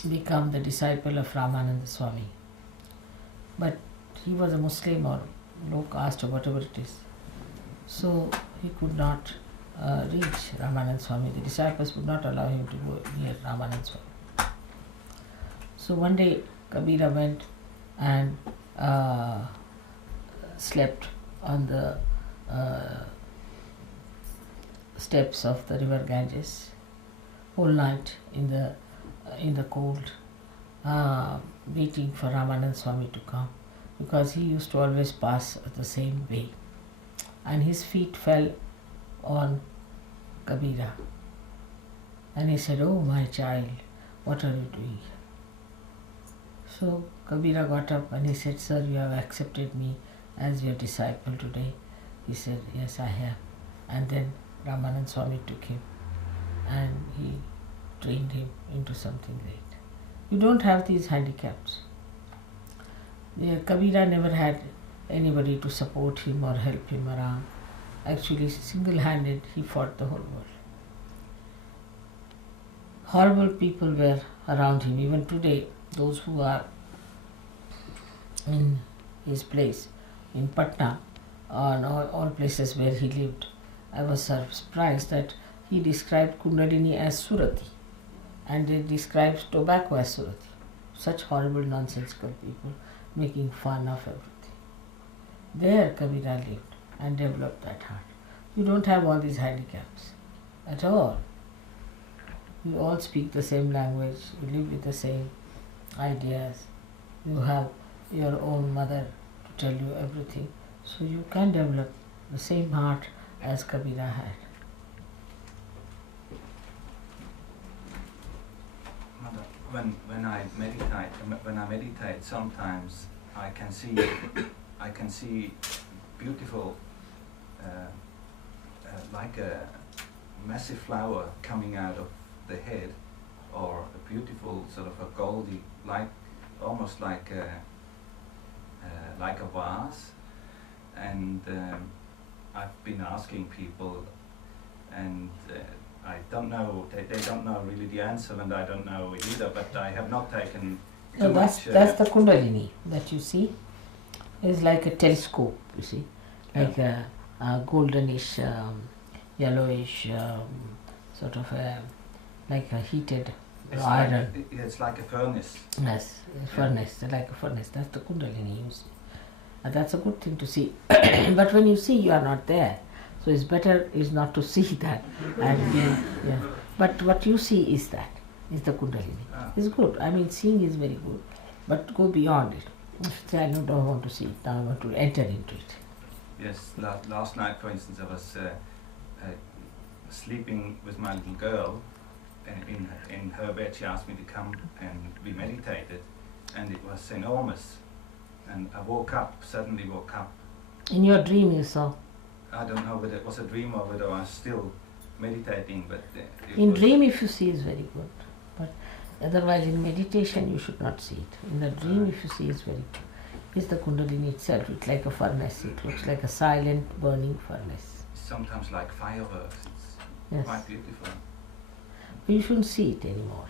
become the disciple of Ramananda Swami. But he was a Muslim or low caste or whatever it is. So he could not reach Ramananda Swami. The disciples would not allow him to go near Ramananda Swami. So one day Kabira went and slept on the steps of the river Ganges whole night in the cold, waiting for Ramananda Swami to come, because he used to always pass the same way, and his feet fell on Kabira, and he said, "Oh my child, what are you doing here?" So Kabira got up and he said, "Sir, you have accepted me as your disciple today." He said, "Yes, I have." And then Ramananda Swami took him and he trained him into something great. You don't have these handicaps. Kabira never had anybody to support him or help him around. Actually, single-handed, he fought the whole world. Horrible people were around him. Even today, those who are in his place, in Patna, and all places where he lived, I was surprised that he described Kundalini as Surati, and they described tobacco as Surati. Such horrible, nonsensical people making fun of everything. There Kabira lived and developed that heart. You don't have all these handicaps at all. You all speak the same language, you live with the same ideas, you have your own mother to tell you everything, so you can develop the same heart as Kabira had. Mother, when I meditate, sometimes I can see beautiful, like a massive flower coming out of the head, or a beautiful sort of a goldy, almost like a vase. And I've been asking people, and I don't know, they don't know really the answer, and I don't know it either, but I have not taken too much. That's the Kundalini that you see. It's like a telescope, you see, like a goldenish, yellowish, sort of like a heated iron. It's like a furnace. Yes, a furnace, like a furnace. That's the Kundalini you see. And that's a good thing to see. But when you see, you are not there. So it's better is not to see that. And But what you see is that, is the Kundalini. It's good. I mean, seeing is very good. But go beyond it. Say, I don't want to see it, now I want to enter into it. Yes, last night, for instance, I was sleeping with my little girl, and in her bed she asked me to come, and we meditated, and it was enormous. And I suddenly woke up. In your dream you saw? I don't know whether it was a dream or whether I was still meditating, but in dream if you see is very good, but otherwise in meditation you should not see it. In the dream if you see is very good. is the Kundalini itself. It's like a furnace. It looks like a silent burning furnace. Sometimes like fireworks. It's Yes. quite beautiful. You shouldn't see it anymore.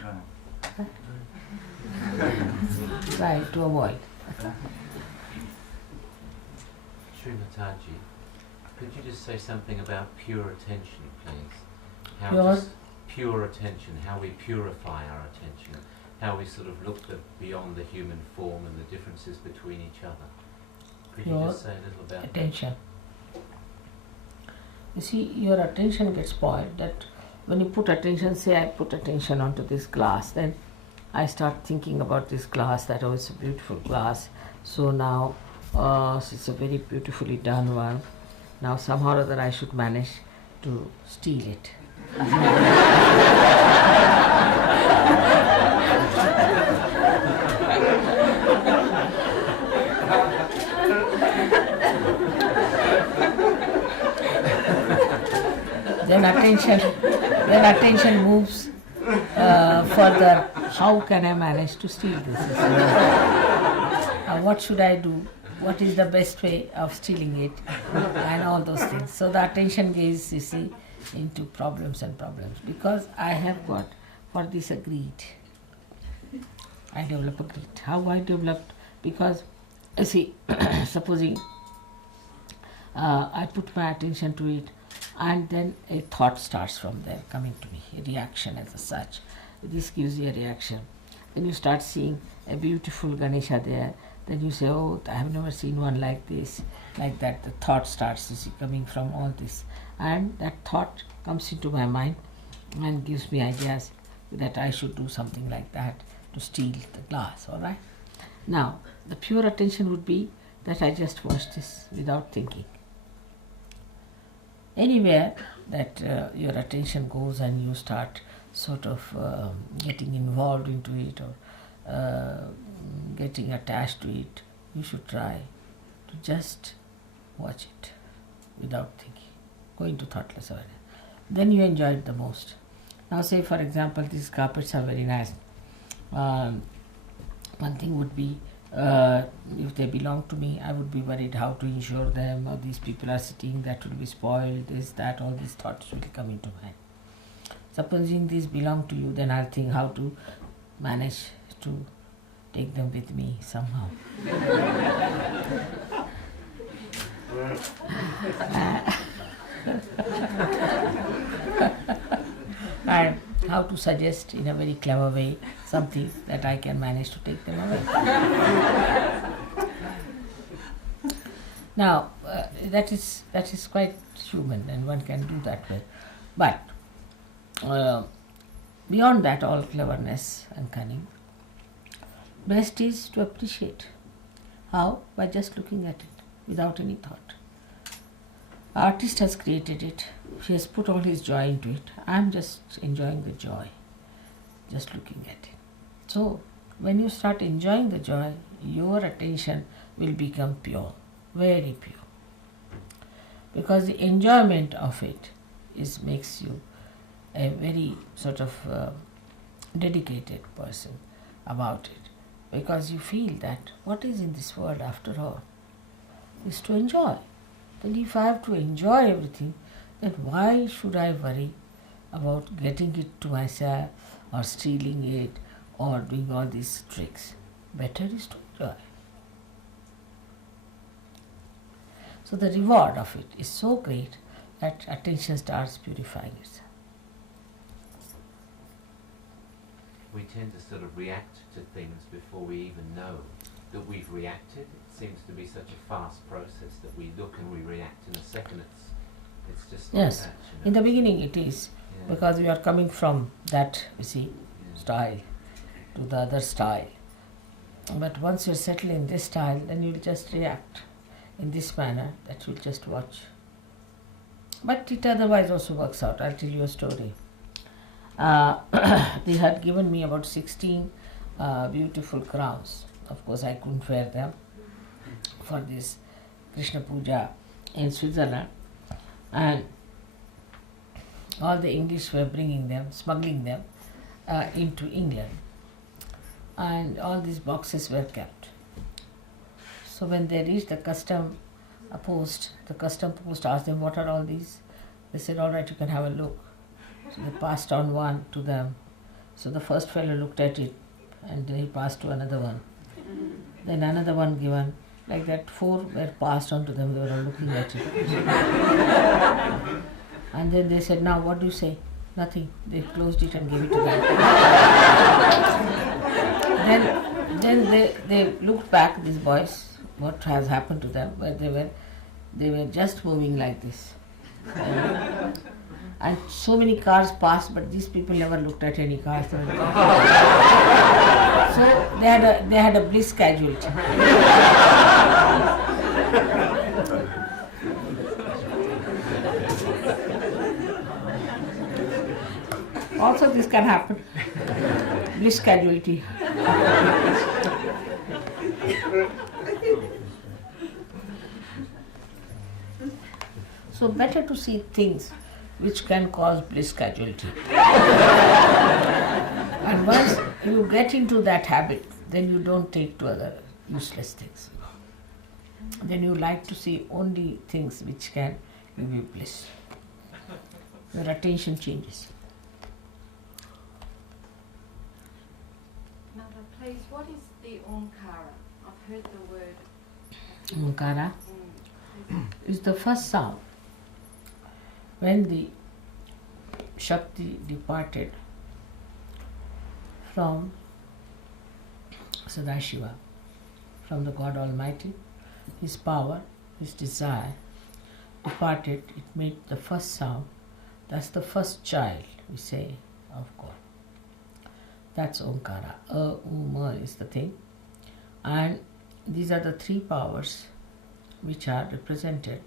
Try to avoid. Srimataji, could you just say something about pure attention, please? How Pure? just pure attention, how we purify our attention, how we sort of look beyond the human form and the differences between each other. Could you Pure just say a little about attention. You see, your attention gets spoiled. That when you put attention, say I put attention onto this glass, then I start thinking about this glass, that oh, it's a beautiful glass. So now it's a very beautifully done one. Now somehow or other I should manage to steal it. Then attention moves further. How can I manage to steal this? What should I do? What is the best way of stealing it? And all those things. So the attention goes, you see, into problems and problems. Because I have got for this a greed. I develop a greed. How I developed? Because, you see, supposing I put my attention to it, and then a thought starts from there coming to me, a reaction as such. This gives you a reaction. Then you start seeing a beautiful Ganesha there. Then you say, oh, I have never seen one like this, like that. The thought starts, you see, coming from all this. And that thought comes into my mind and gives me ideas that I should do something like that to steal the glass, all right? Now, the pure attention would be that I just watch this without thinking. Anywhere that your attention goes and you start sort of getting involved into it or getting attached to it, you should try to just watch it without thinking, go into thoughtless awareness. Then you enjoy it the most. Now say for example these carpets are very nice. One thing would be if they belong to me, I would be worried how to insure them, or these people are sitting, that will be spoiled, this, that, all these thoughts will come into mind. Supposing these belong to you, then I'll think how to manage to take them with me somehow. And how to suggest in a very clever way something that I can manage to take them away. Now, that is quite human, and one can do that way. But beyond that, all cleverness and cunning, best is to appreciate. How? By just looking at it without any thought. Artist has created it. He has put all his joy into it. I am just enjoying the joy, just looking at it. So, when you start enjoying the joy, your attention will become pure, very pure. Because the enjoyment of it makes you a very sort of dedicated person about it. Because you feel that what is in this world after all is to enjoy. Then if I have to enjoy everything, then why should I worry about getting it to myself or stealing it or doing all these tricks? Better is to enjoy. So the reward of it is so great that attention starts purifying itself. We tend to sort of react to things before we even know that we've reacted. It seems to be such a fast process that we look and we react in a second. It's just yes. Like that, you know? In the beginning it is, Yeah. because we are coming from that, you see, style to the other style. But once you settle in this style, then you'll just react in this manner, that you'll just watch. But it otherwise also works out. I'll tell you a story. They had given me about 16 beautiful crowns. Of course, I couldn't wear them for this Krishna Puja in Switzerland. And all the English were bringing them, smuggling them into England. And all these boxes were kept. So when they reached the custom post asked them, what are all these? They said, all right, you can have a look. So they passed on one to them. So the first fellow looked at it and then he passed to another one. Then another one given. Like that, 4 were passed on to them, they were all looking at it. And then they said, now what do you say? Nothing. They closed it and gave it to them. then they looked back, these boys, what has happened to them, where they were just moving like this. And so many cars passed, but these people never looked at any cars. So they had a bliss casualty. Also this can happen. Bliss casualty. So better to see things which can cause bliss casualty. And once you get into that habit, then you don't take to other useless things. Then you like to see only things which can give you bliss. Your attention changes. Mother, please, what is the Omkara? I've heard the word. Omkara is the first sound. When the Shakti departed from Sadashiva, from the God Almighty, his power, his desire departed, it made the first sound. That's the first child, we say, of God. That's Omkara. Ma is the thing. And these are the 3 powers which are represented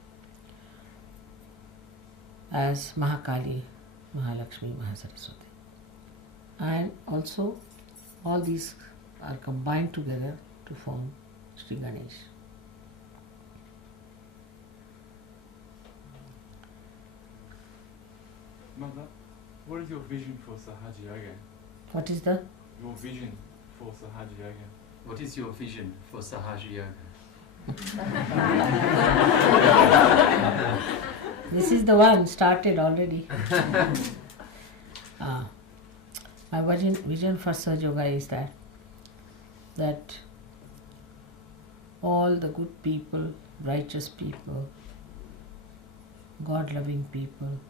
as Mahakali, Mahalakshmi, Mahasaraswati. And also all these are combined together to form Sri Ganesh. Mother, what is your vision for Sahaja Yoga? What is the? Your vision for Sahaja Yoga. What is your vision for Sahaja Yoga? This is the one started already. My vision for Sahaja Yoga is that all the good people, righteous people, God-loving people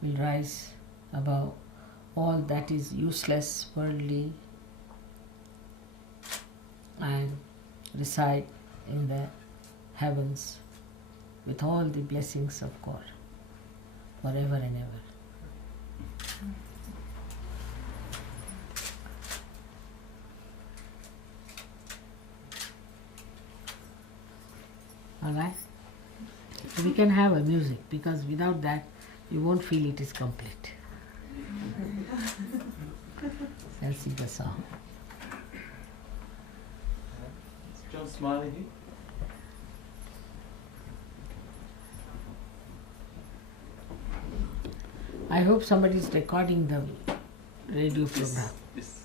will rise above all that is useless, worldly, and reside in the heavens with all the blessings of God forever and ever. Alright? We can have a music because without that you won't feel it is complete. I'll sing the song. Is John smiling here? I hope somebody is recording the radio program. Yes.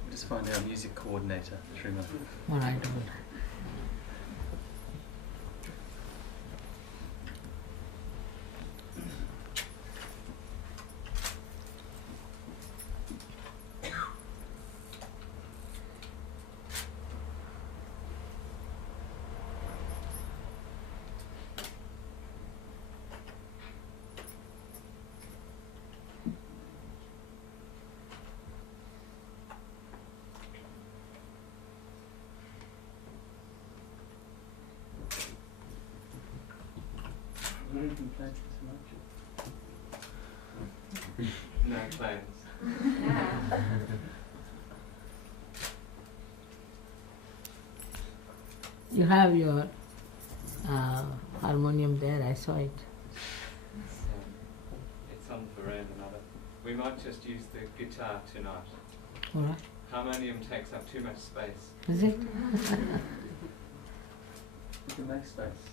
We'll just find our music coordinator, Shrima. All right. No plans. You have your harmonium there, I saw it. It's on the veranda, Mother. We might just use the guitar tonight. All right. Harmonium takes up too much space. Is it? We can make space.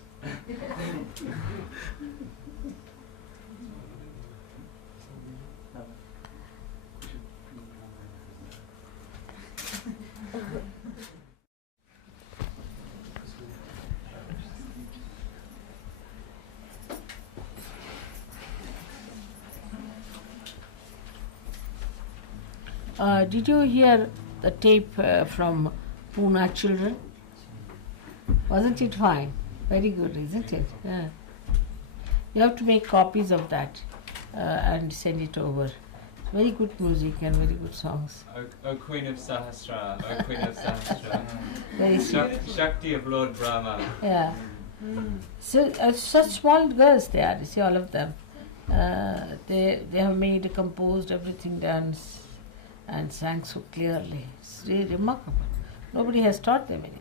Did you hear the tape from Pune children? Wasn't it fine? Very good, isn't it? Yeah. You have to make copies of that and send it over. Very good music and very good songs. O Queen of Sahasra, O Queen of Sahasra. Very sweet. Shakti of Lord Brahma. Yeah. So such small girls they are. You see all of them. They have made, composed everything, done, and sang so clearly. It's really remarkable. Nobody has taught them anything.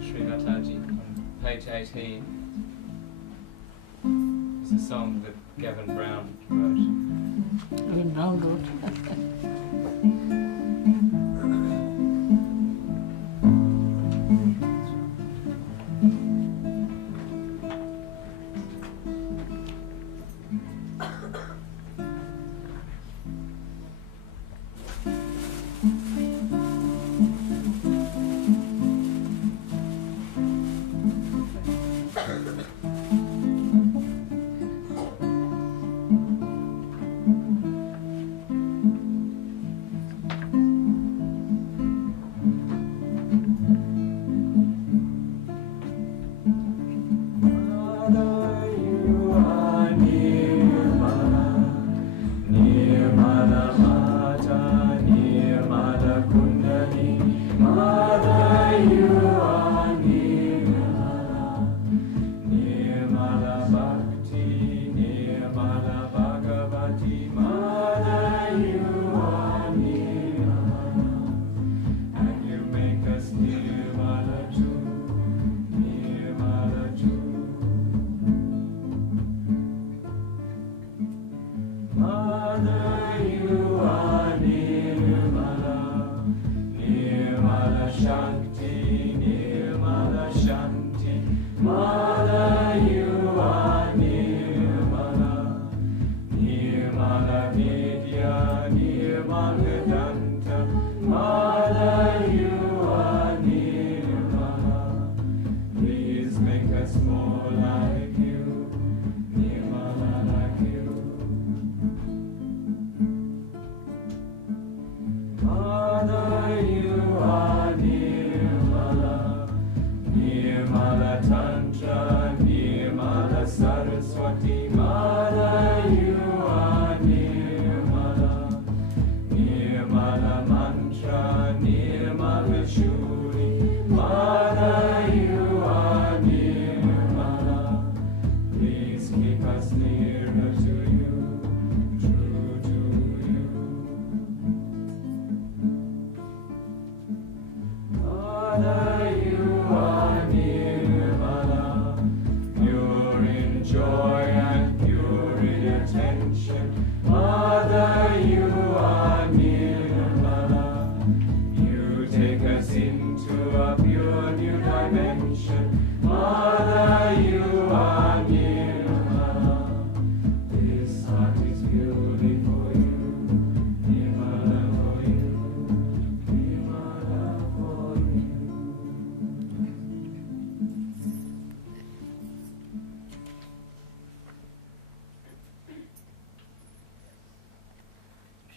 Srimataji, on page 18, is a song that Gavin Brown wrote. Even Brown wrote.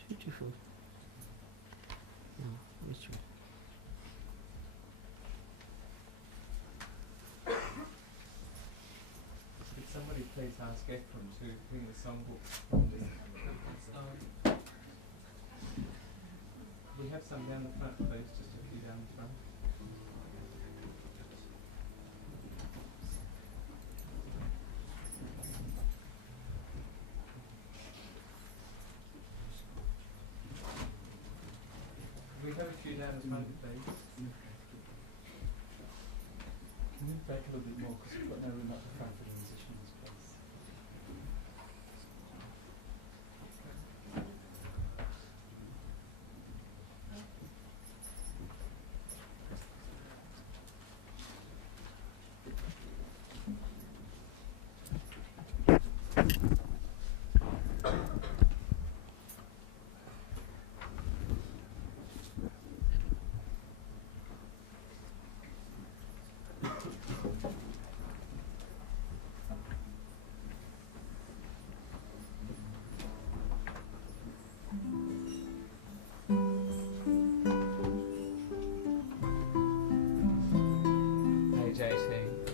Beautiful. No, which one? Could somebody please ask Ephraim to bring the songbook? We have some down the front, please, just a few down the front. We have a few down the front, please. Can you move back a little bit more because we've got no room up the front for the musicians, please.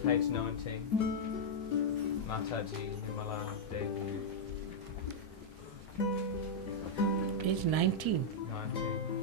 page 19. Mataji Nirmala Devi. Page 19. 19.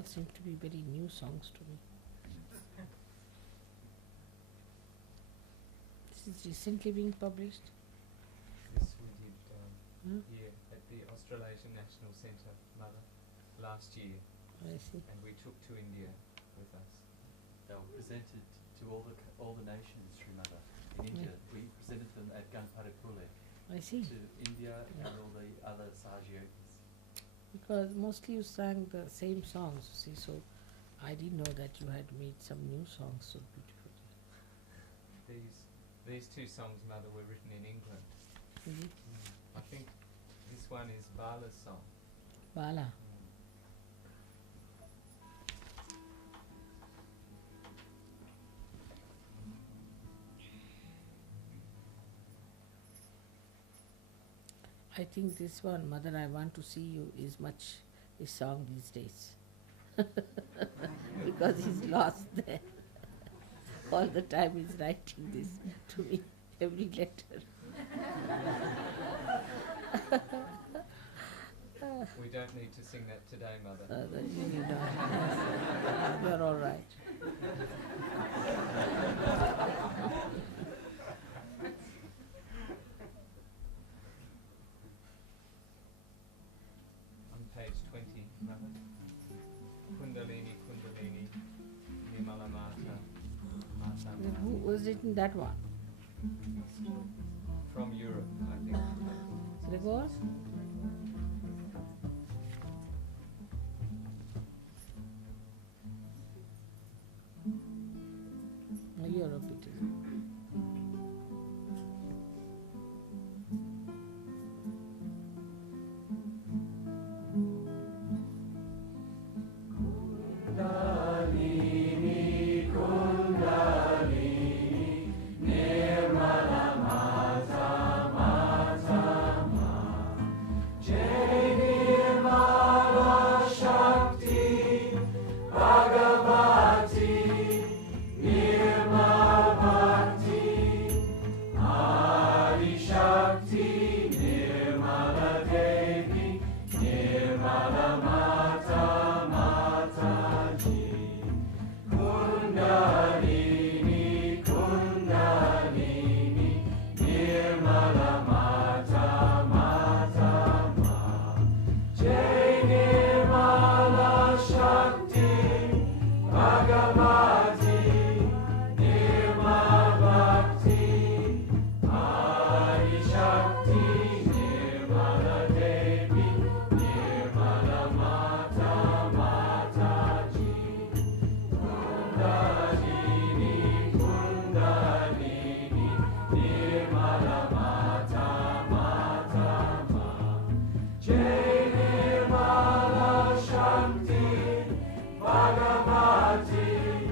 all seem to be very new songs to me. This is recently being published. Yes, we did Hmm? at the Australasian National Centre, Mother, last year, I see. and we took to India with us. They were presented to all the nations, Sri Mother, in India. We presented them at Ganparipule I see. to India and all the other Sahaja Yogis. Because mostly you sang the same songs, you see, so I didn't know that you had made some new songs so beautiful. These two songs, Mother, were written in England. Really? I think this one is Bala's song. Bala. I think this one, Mother, I want to see you, is song these days. Because he's lost there. All the time he's writing this to me, every letter. We don't need to sing that today, Mother. You need not. Yes. You're all right. On page 20, Mother. Kundalini, Kundalini, Nimala Mata, Mata. Who was written that one? From Europe, I think. Gregor? Europe it is. Bhagavati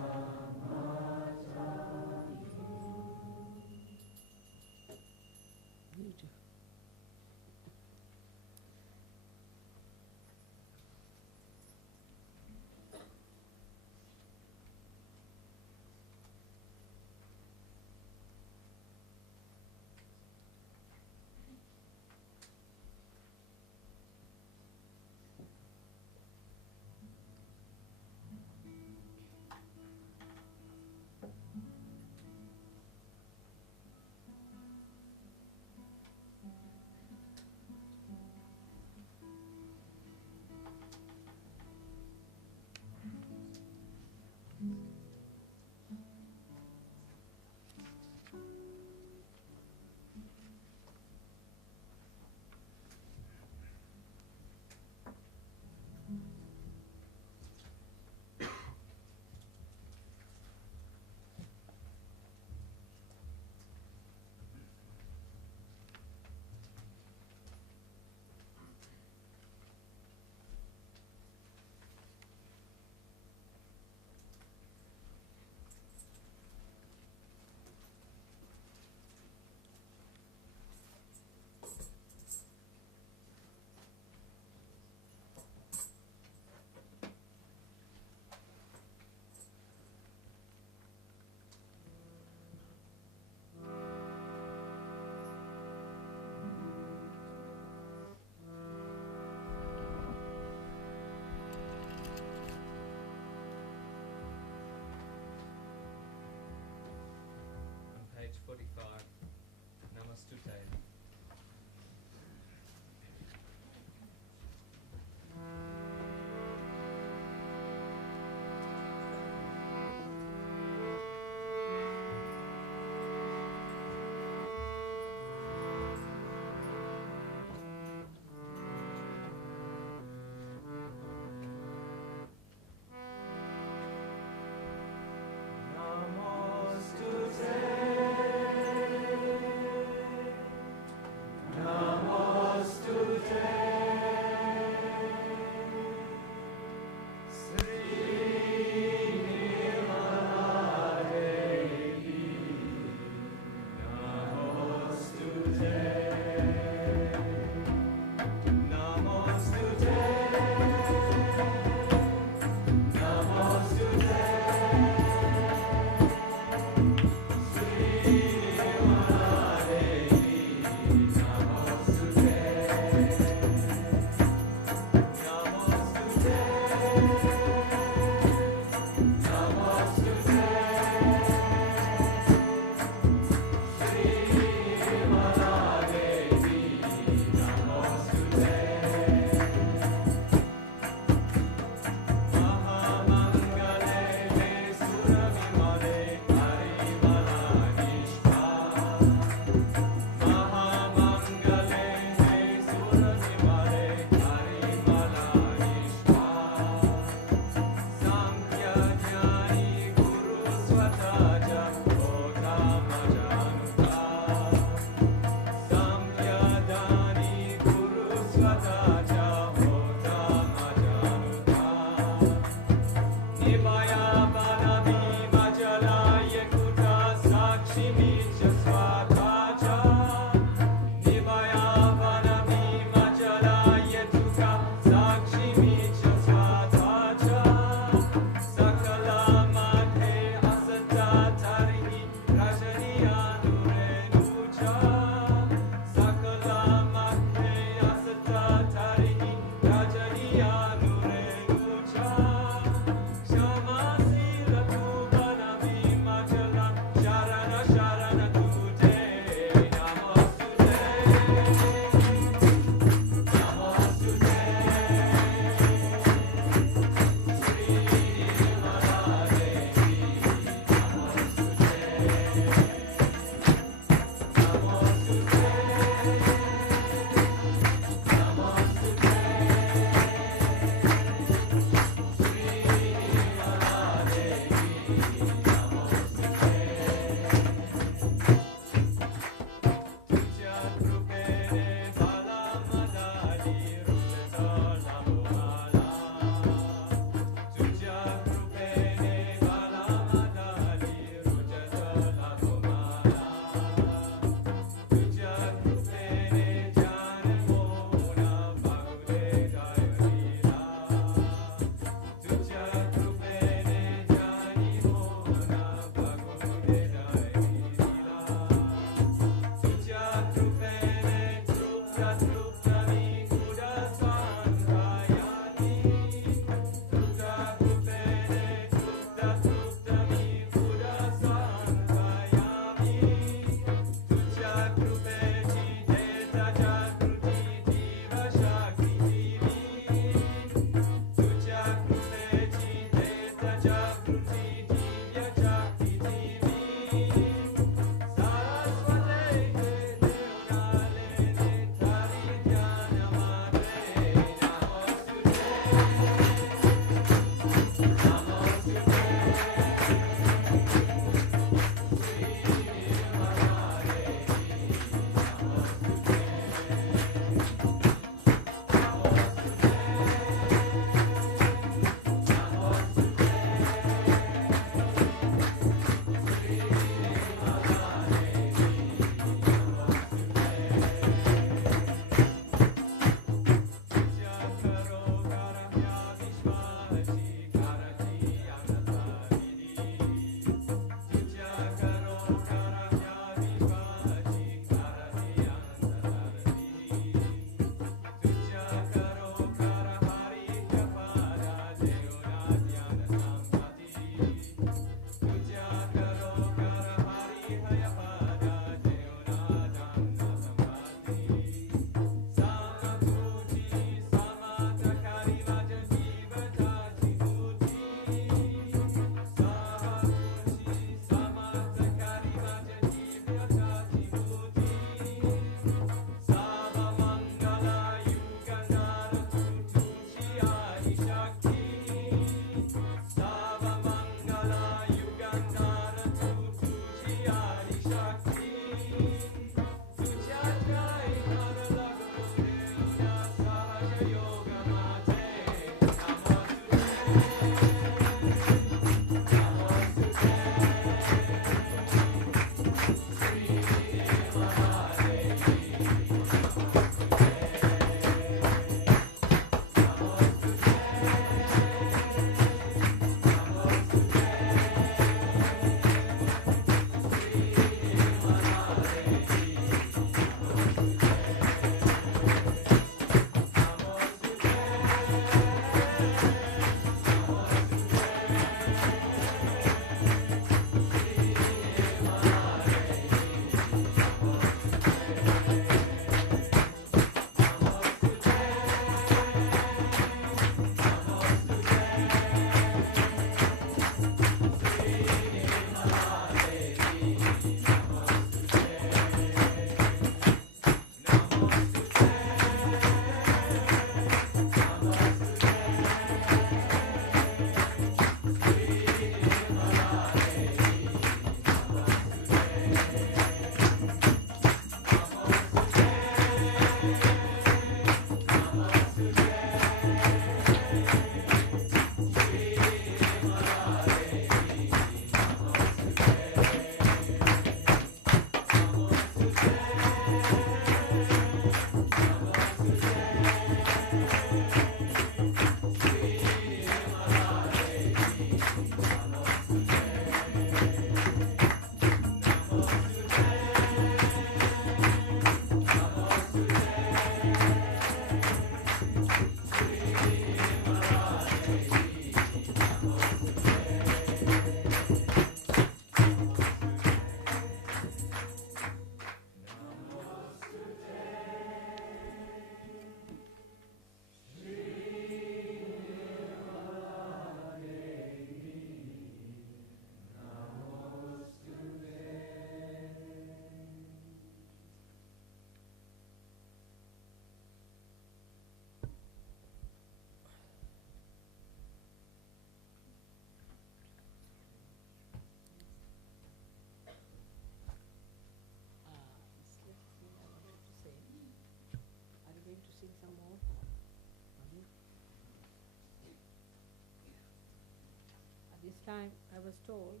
time I was told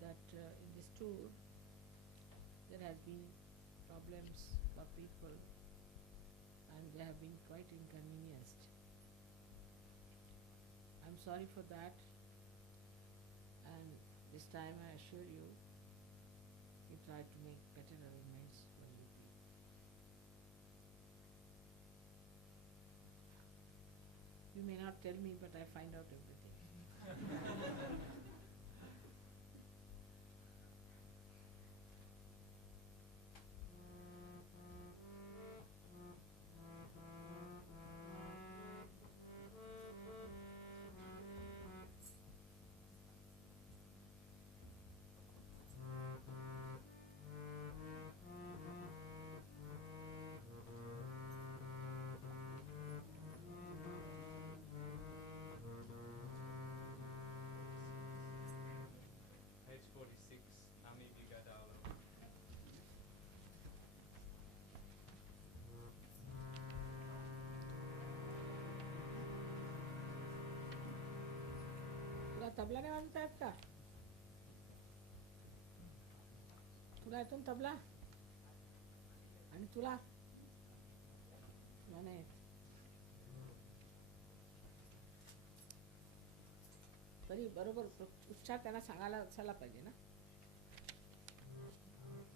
that in this tour there has been problems for people and they have been quite inconvenienced. I'm sorry for that, and this time I assure you, we try to make better arrangements for you people. You may not tell me, but I find out everything. Page 46, Nami Vigadalo. तुला तबला नाही वाजवता येत का? तुला येतो ना तबला? आणि तुला? तुला नाही येत. तरी बरोबर उच्चार त्यांना सांगायला असायला पाहिजे ना.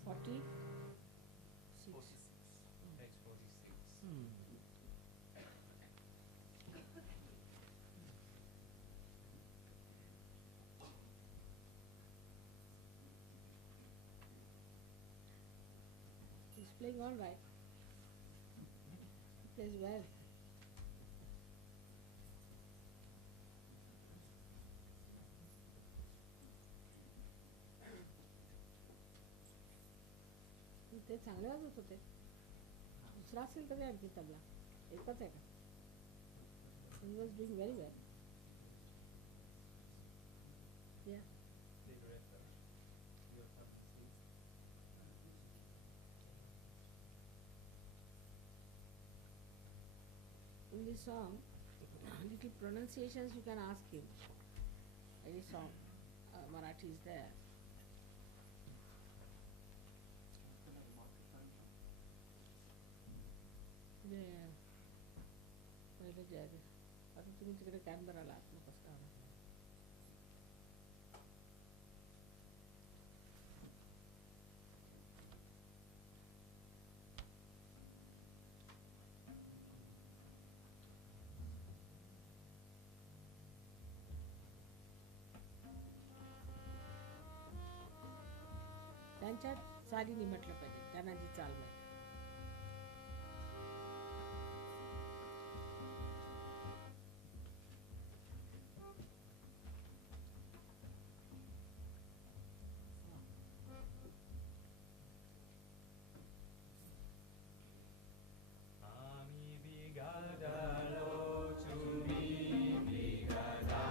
46. Page 46. He's playing all right. He plays well. ते चांगले वाजवत होते. दुसरा असेल तरी आणखी तबला एकच आहे का? He was doing very well. Yeah. Libretto. Your prophecy. In this song, little pronunciations you can ask him. Any song, Marathi is there. पहिलं जे आहे आता तुम्ही तिकडे कॅनबराला आहात मग कसं काय? त्यांच्या चालीने म्हटलं पाहिजे, त्यांना जी चाल माहिती. Ami Vigadalo to me Vigadana.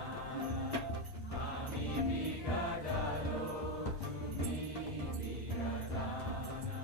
Ami Vigadalo to me Vigadana.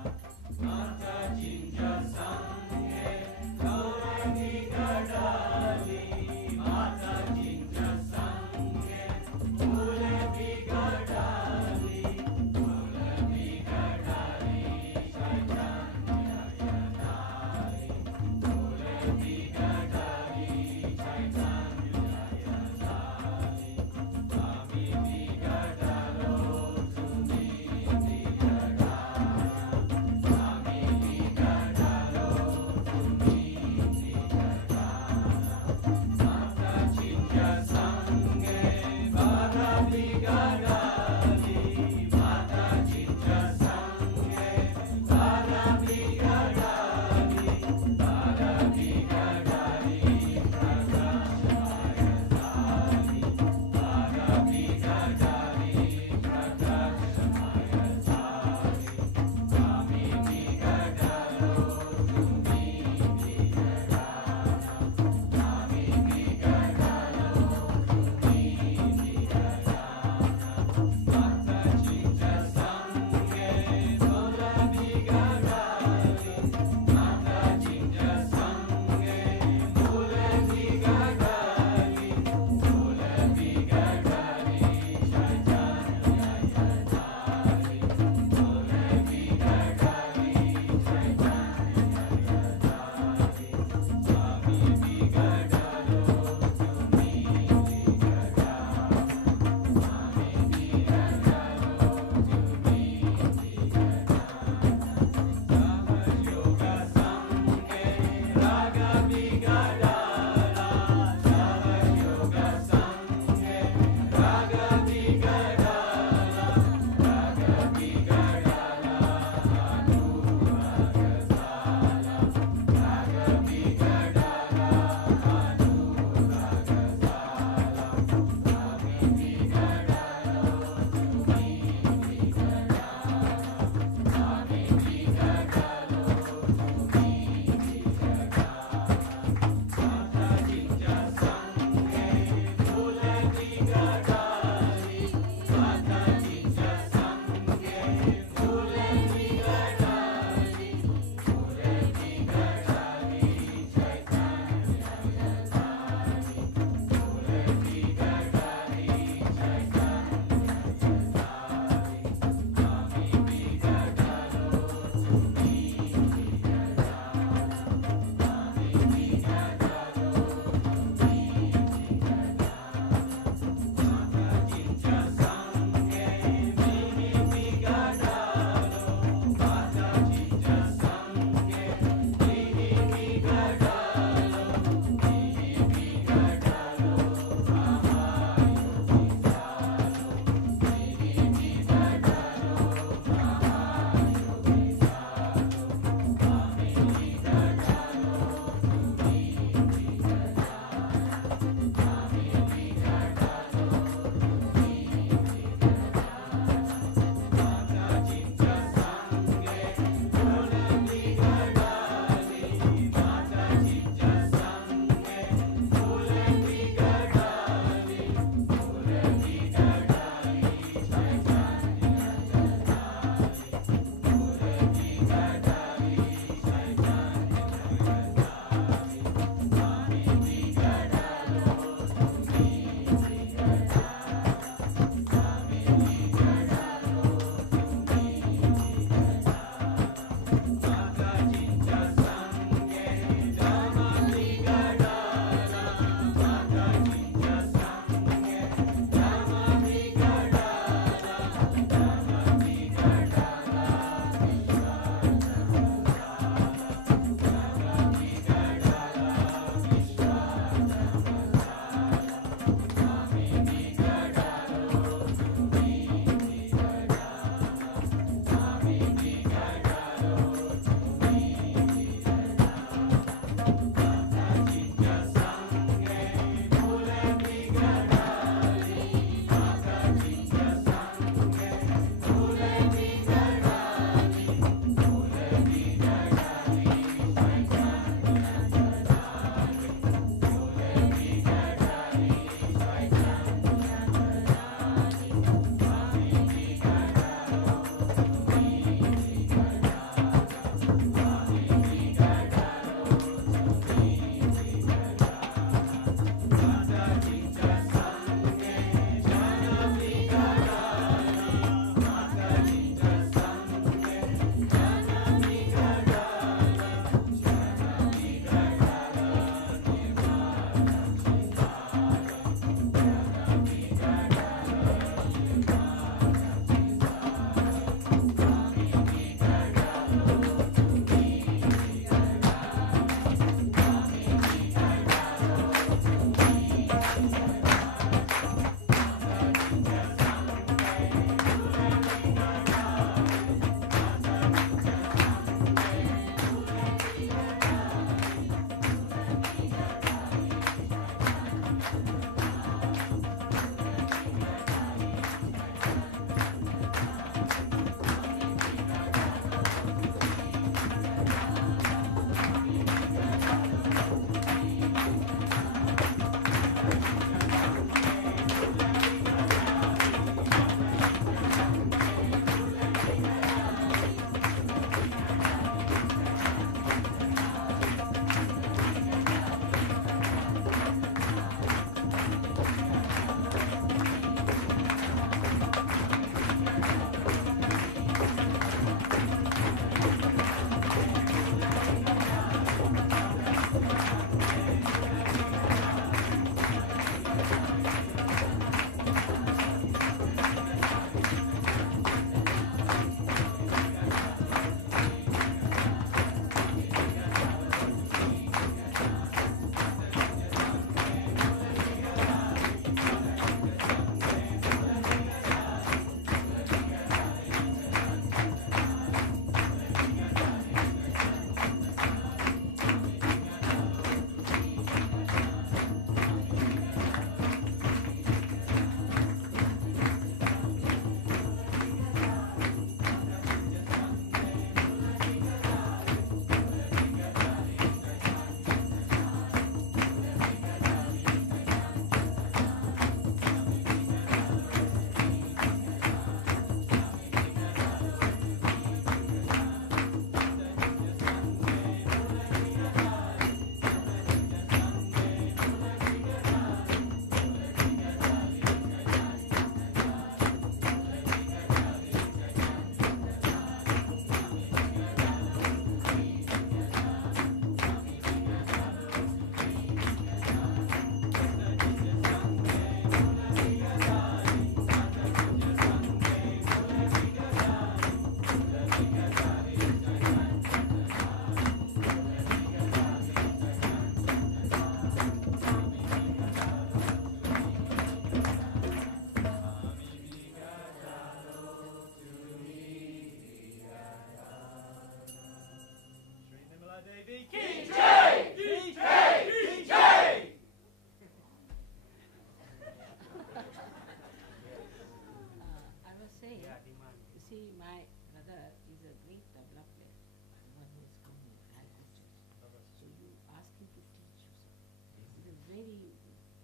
very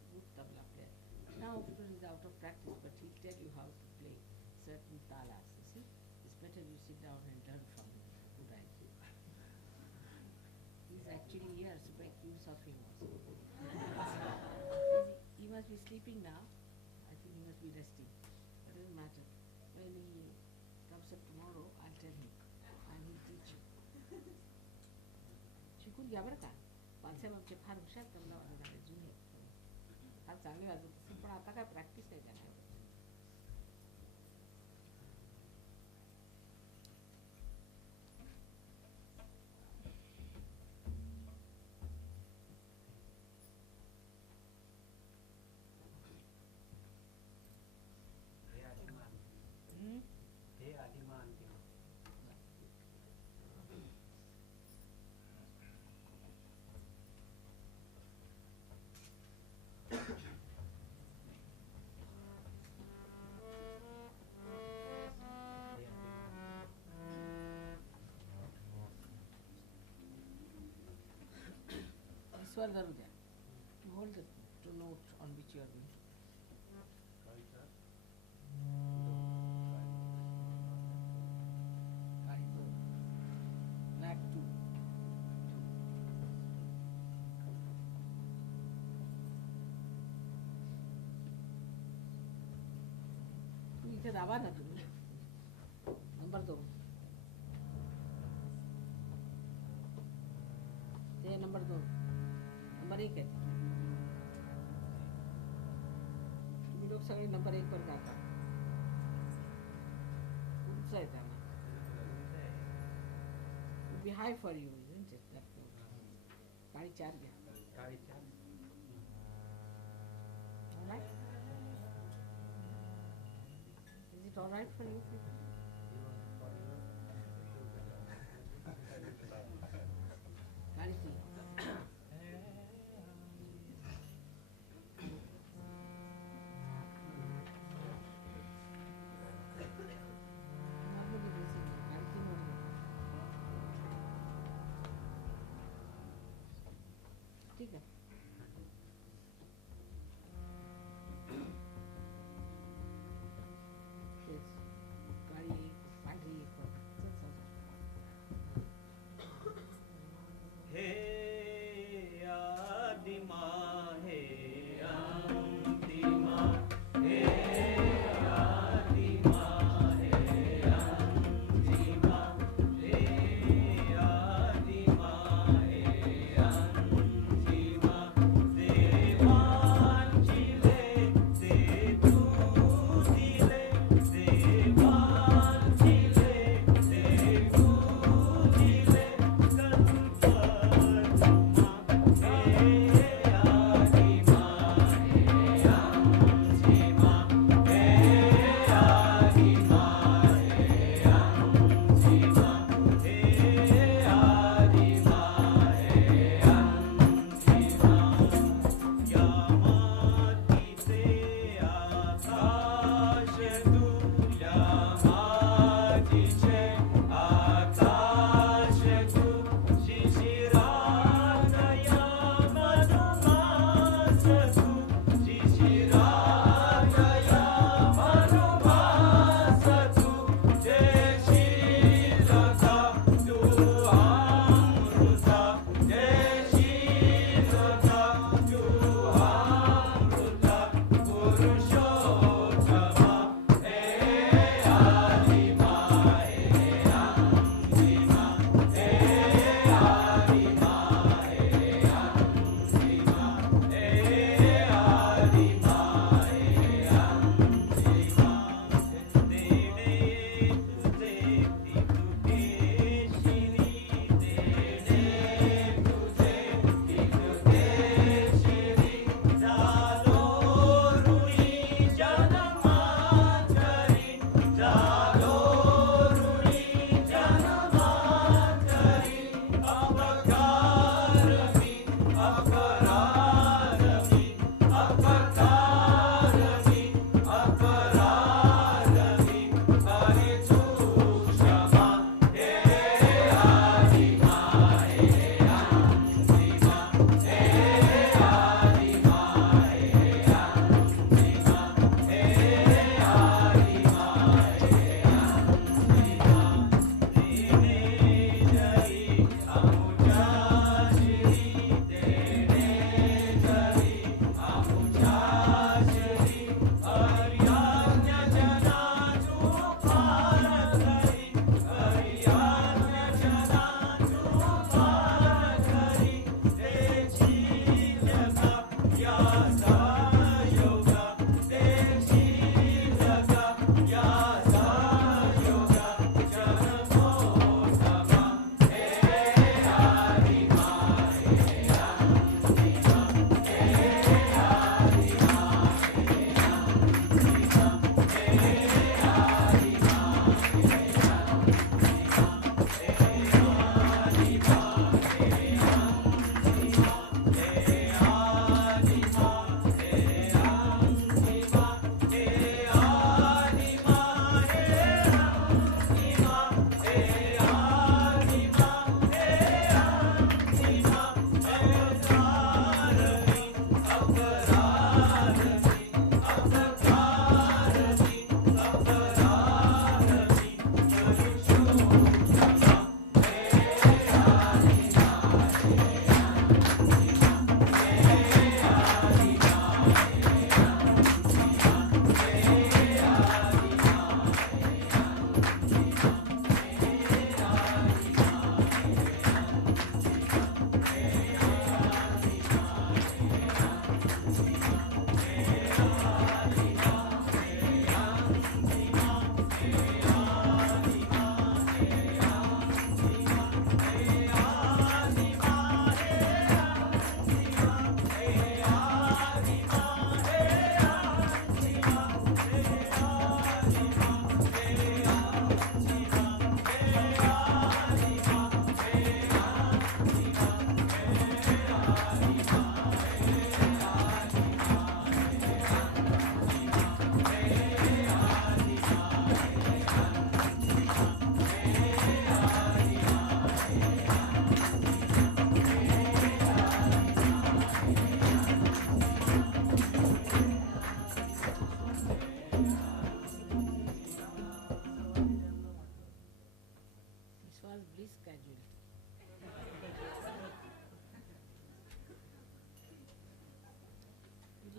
good tabla player. Now, of course, he's out of practice, but he'll tell you how to play certain talas. You see, it's better you sit down and learn from him. Good idea. He's actually here, so make use of him also. He must be sleeping now. I think he must be resting. It doesn't matter. When he comes up tomorrow, I'll tell him and he'll teach you. शिकून घ्या बरं का बादशाह आमचे फार हुशार तबला वाजवणारे जुने फार चांगले वाजवत असेल पण आता काय प्रॅक्टिस आहे त्यांना Sir Garuda, to hold the note on which you are going. Black 2. इथे दाबा ना तुम्ही नंबर 2 ते नंबर 2 नंबर 1 आहे तुम्ही लोक सगळे नंबर 1 वर गाता उंच आहे त्यांना would be high for you, isn't it? That note. काळी 4 घ्या काळी 4 all right? Is it all right for you people? काळी 3 ठीक आहे तेच काळी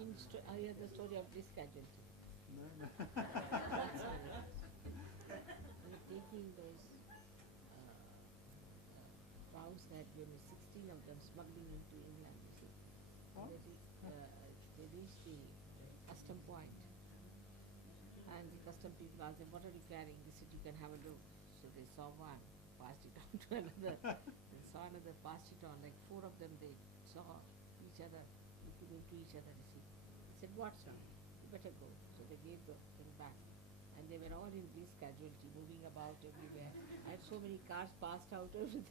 I heard the story of this casualty. No, no. They were taking those cows that were 16 of them smuggling into England, you see. And they reached the custom point. And the custom people asked them, what are you carrying? They said, you can have a look. So they saw one, passed it on to another. They saw another, passed it on. Like 4 of them, they saw each other, looking into each other, you see. They said, what's wrong? You better go. So they gave the thing back. And they were all in bliss casualty, moving about everywhere. I had so many cars passed out, everything.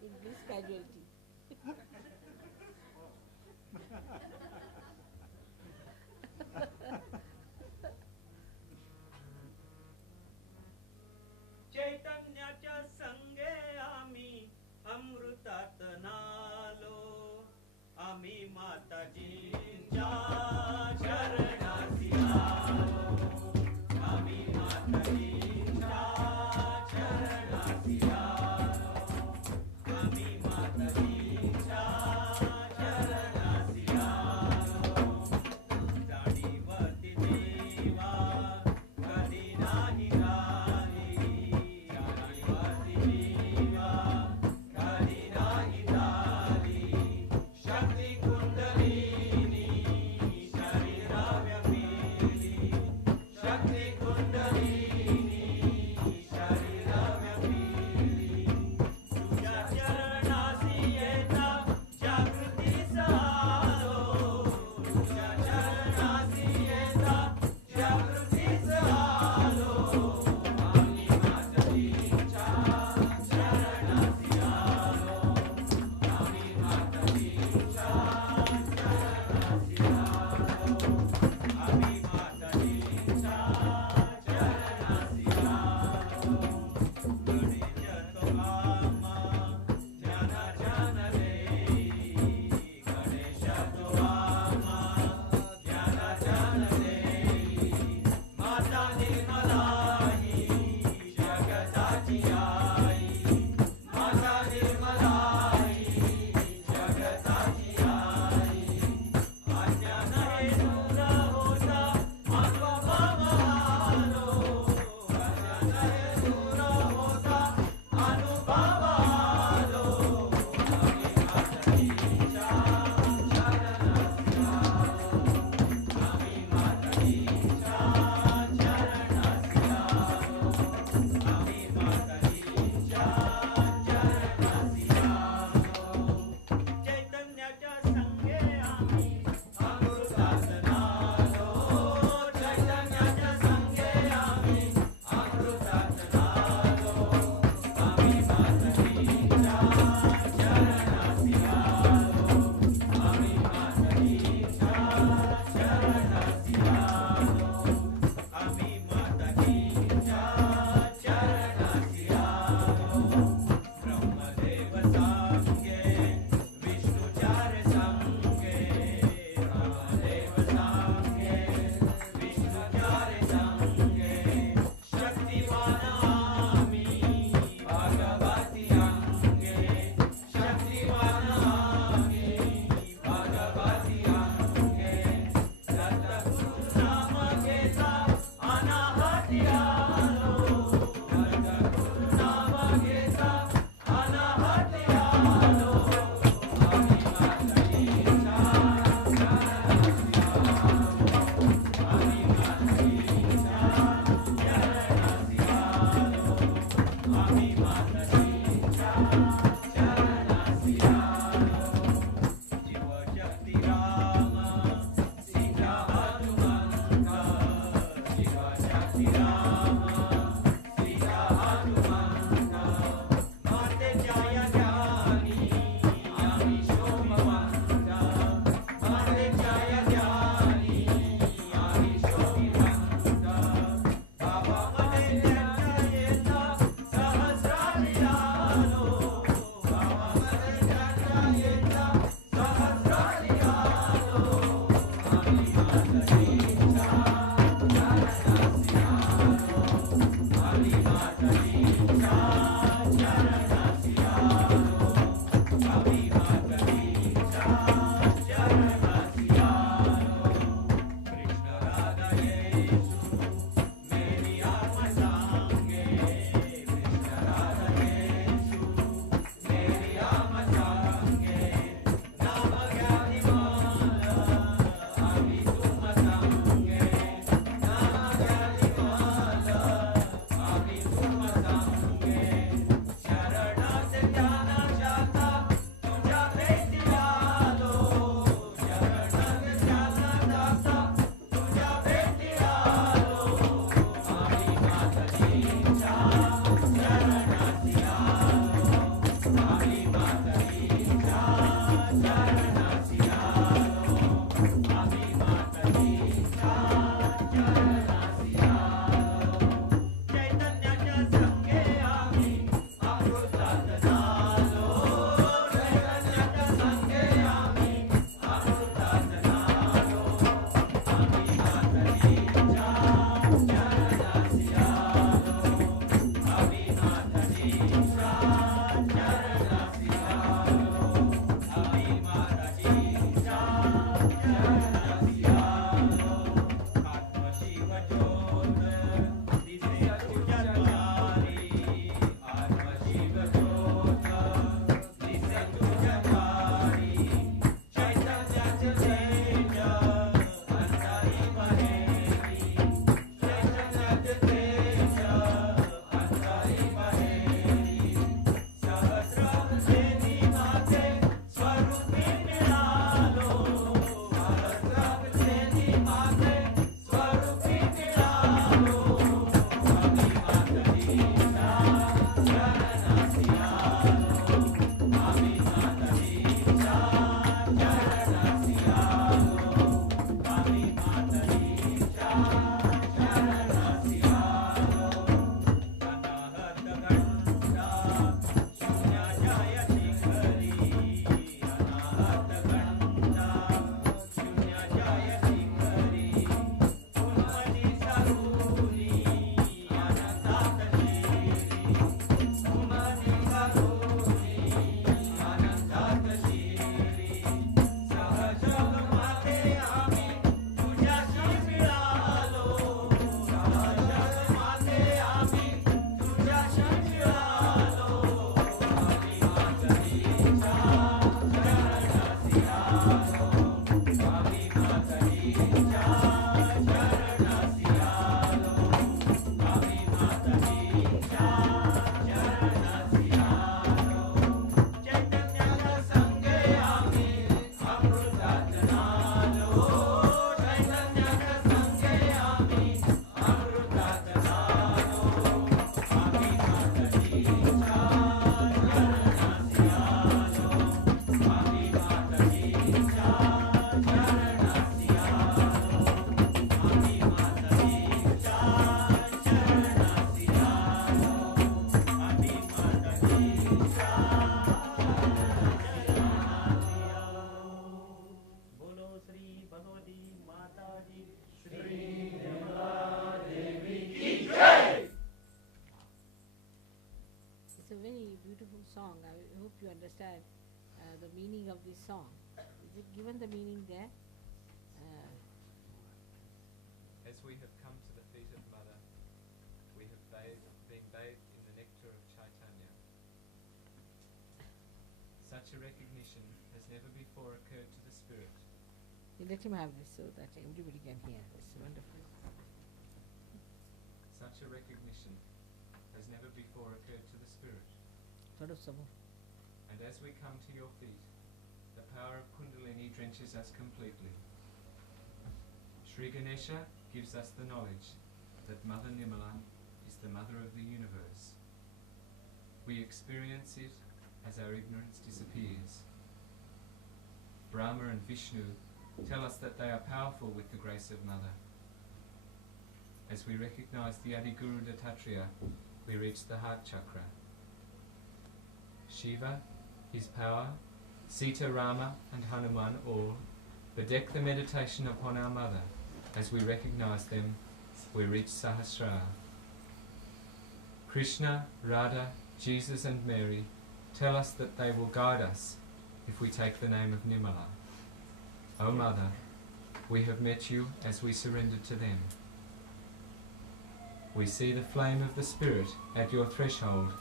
In bliss casualty. चैतन्याच्या संगे आम्ही अमृतात नालो आम्ही माताजींच्या चरणासी आलो आम्ही माताजींच्या चरणासी आलो आम्ही माताजींच्या चरणासी आलो जाणीवती देवा कधी नाही झाली जाणीवती देवा कधी नाही झाली शक्ती kundalini song. I hope you understand the meaning of this song. Is it given the meaning there? As we have come to the feet of Mother, we have been bathed in the nectar of Chaitanya. Such a recognition has never before occurred to the Spirit. You let him have this so that everybody can hear. It's wonderful. Such a recognition has never before occurred to the Spirit. And as we come to your feet, the power of Kundalini drenches us completely. Sri Ganesha gives us the knowledge that Mother Nimala is the Mother of the universe. We experience it as our ignorance disappears. Brahma and Vishnu tell us that they are powerful with the grace of Mother. As we recognize the Adi Guru Dattatreya, we reach the heart chakra. Shiva, his power, Sita, Rama and Hanuman all bedeck the meditation upon our Mother. As we recognize them, we reach Sahasrara. Krishna, Radha, Jesus and Mary tell us that they will guide us if we take the name of Nimala. O Mother, we have met you as we surrendered to them. We see the flame of the Spirit at your threshold,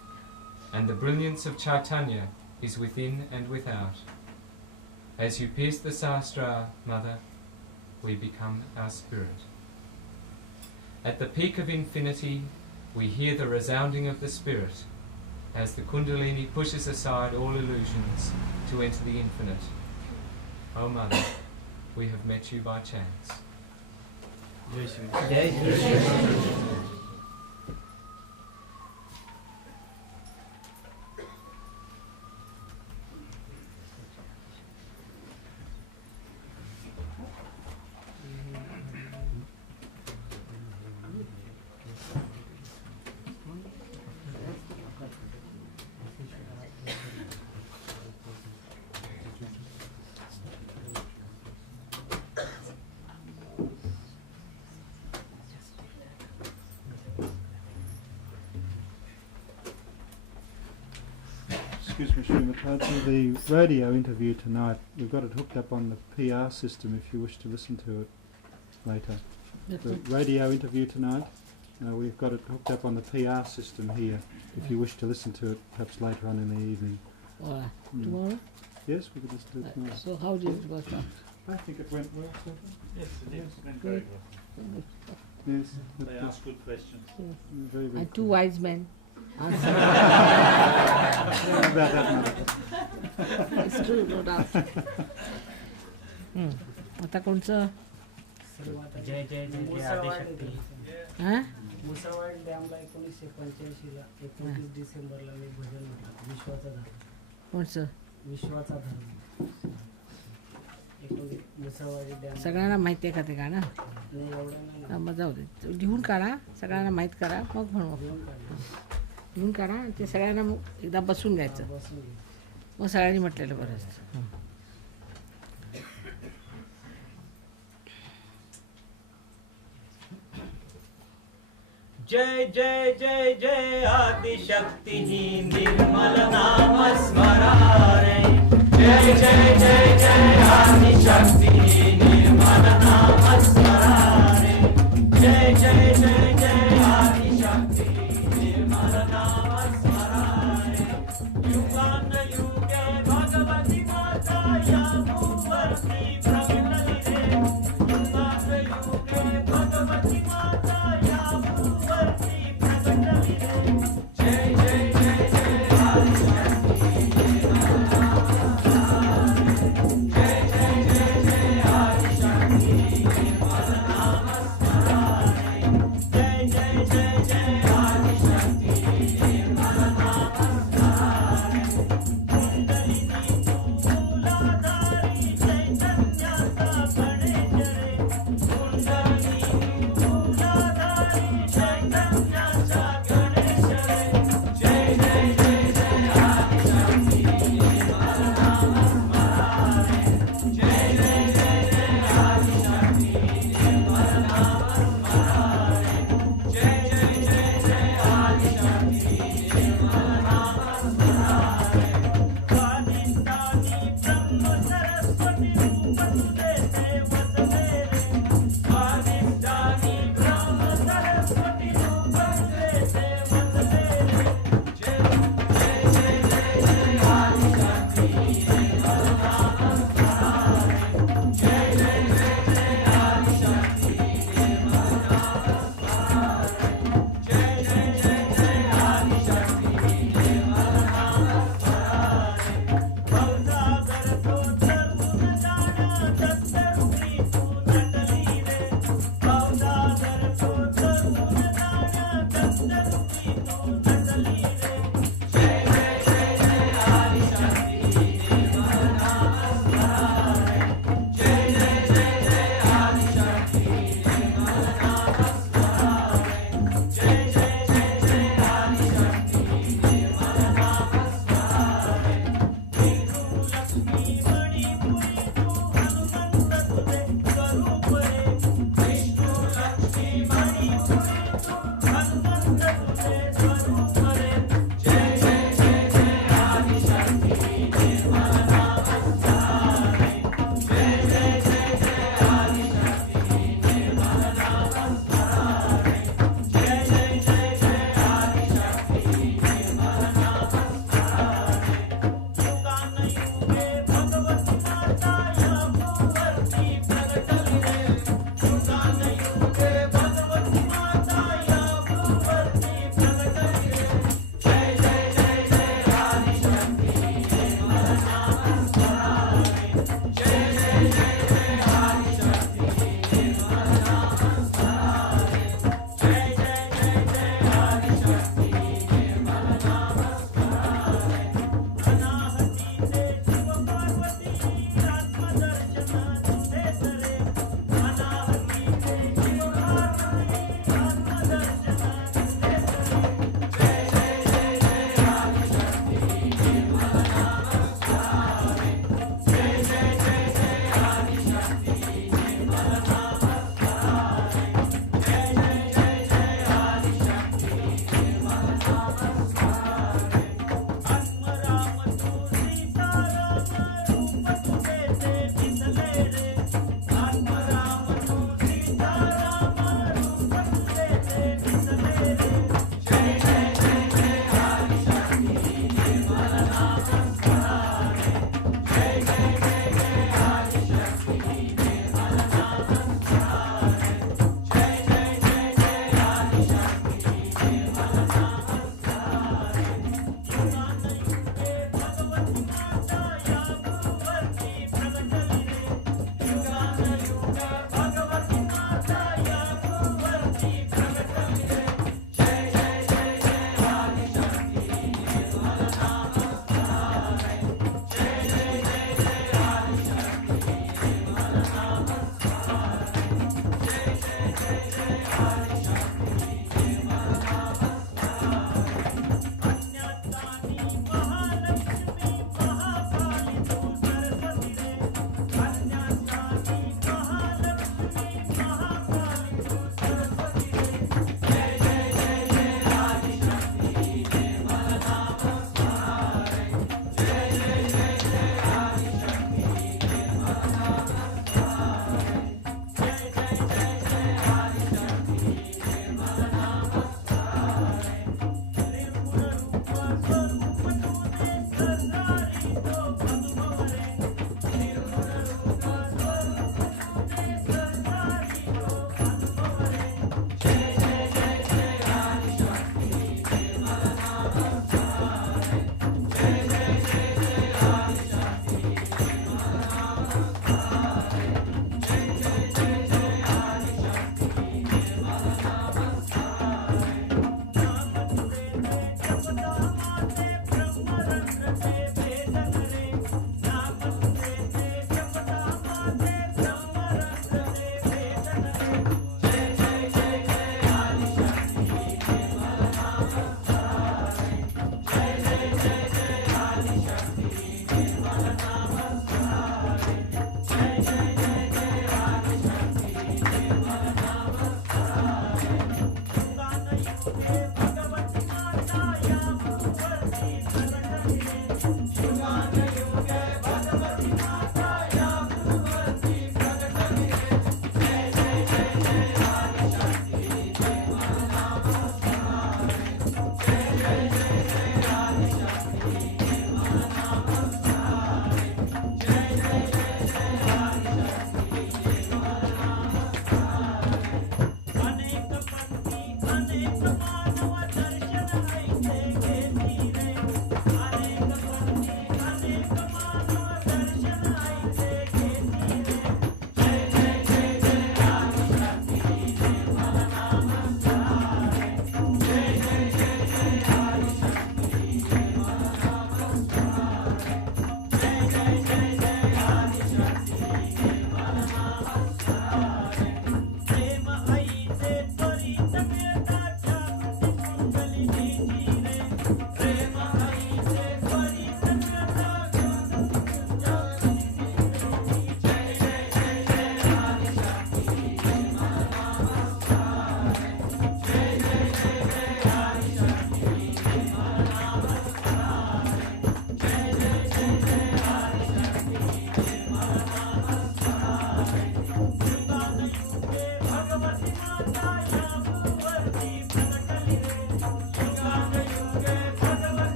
and the brilliance of Chaitanya is within and without. As you pierce the Sahasrara, Mother, we become our spirit. At the peak of infinity, we hear the resounding of the Spirit, as the Kundalini pushes aside all illusions to enter the infinite. O Mother, we have met you by chance. Excuse me, Srimataji, the radio interview tonight, we've got it hooked up on the PR system if you wish to listen to it later. The radio interview tonight, we've got it hooked up on the PR system here if you wish to listen to it perhaps later on in the evening. Tomorrow? Yes, we could listen to it tomorrow. So how did it work out? I think it went well, Stephen. Yes, it did. Yes. It went very well. Yes. They asked good questions. Yes. Very, very And two wise men answered. about that It's true, no doubt. आता कोणचं? जय जय जय जय आदिशक्ती. मुसळवाडी डॅमला 1985 ला 29 डिसेंबरला मी भजन म्हटलं विश्वाचा धर्म. कोणचं? विश्वाचा धर्म. मुसळवाडी डॅम. सगळ्यांना माहिती आहे का ते गाणं? नाही एवढं नाही. मग जाऊ दे, लिहून काढा, सगळ्यांना माहीत करा, मग म्हणू. लिहून काढा आणि ते सगळ्यांना एकदा बसून घ्यायचं, मग सगळ्यांनी म्हटलेलं बरं असतं. जय जय जय जय आदिशक्ति निर्मल नाम स्मरा रे. जय जय जय जय आदिशक्ति निर्मल नाम स्मरा रे. जय जय जय जय आदिशक्ति निर्मल नाम स्मरा रे. युगान युगे भगवती माता या भूवर्ती प्रगटली रे. युगान युगे भगवती माता या भूवर्ती प्रगटली रे. जय जय जय जय आदिशक्ति निर्मल नाम स्मरा रे. जय जय जय जय लक्ष्मी मणिपुरी तू Hanumant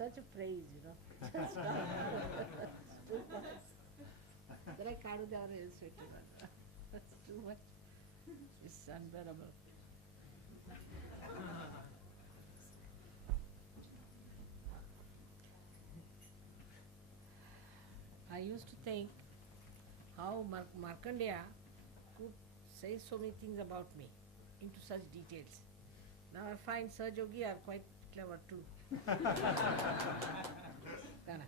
Such a praise, you know. Just too much. Then I can't do the That's too much. It's unbearable. I used to think how Markandeya could say so many things about me into such details. Now I find Sahaja Yogi are quite clever too. Dana.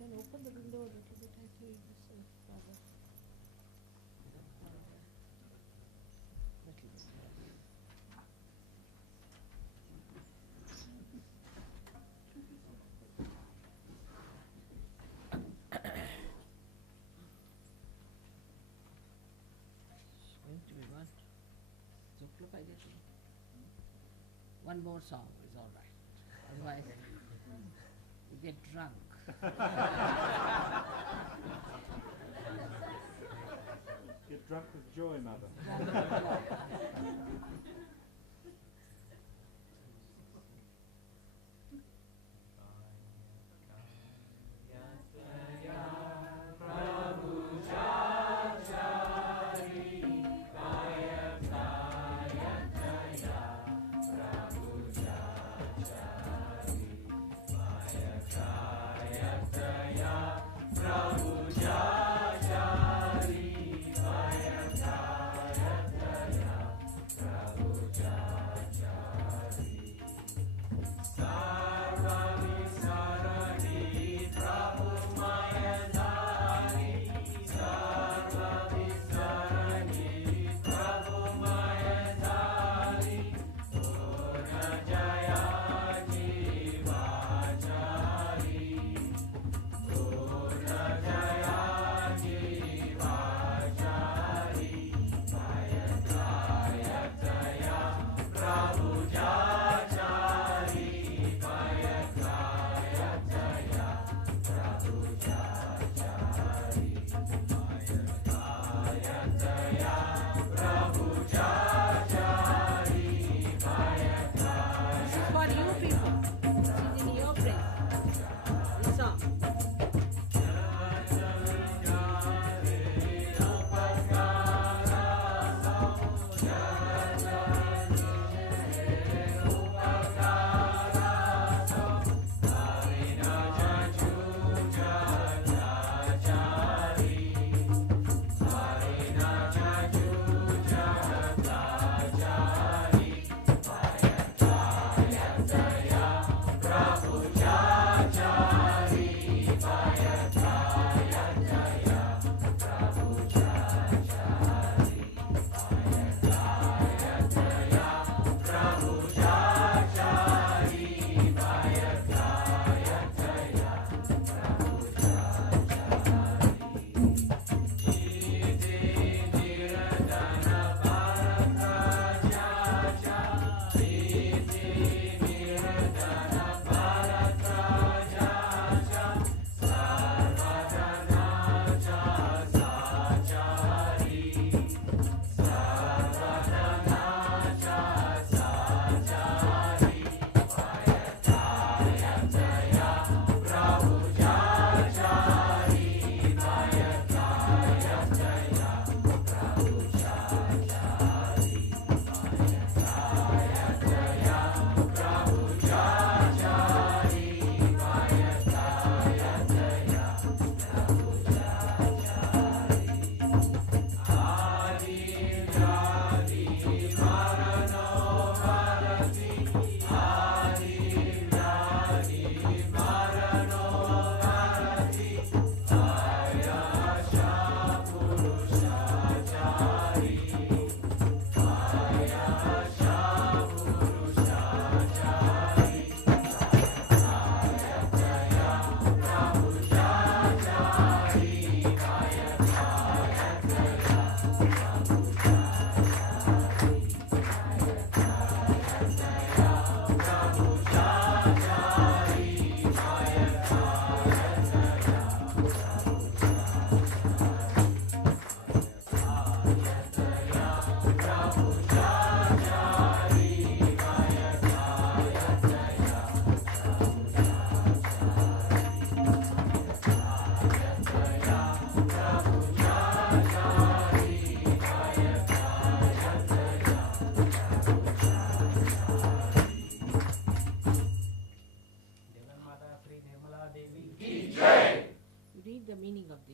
Can open the window a little bit, I feel this rather. It's going to be what? One more song is all right. Otherwise, you get drunk. Get drunk with joy, Mother.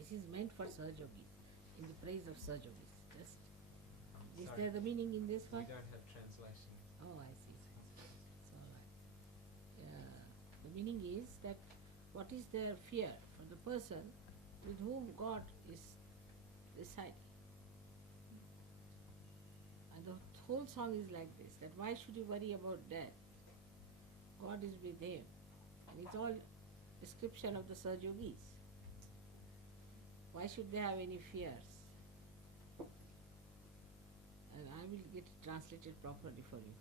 This is meant for Sahaja Yogis, in the praise of Sahaja Yogis. Just, is there the meaning in this one? We don't have translation. Oh, I see. So, the meaning is that what is their fear for the person with whom God is residing. And the whole song is like this, that why should you worry about death? God is with him. And it's all description of the Sahaja Yogis. Why should they have any fears? And I will get it translated properly for you.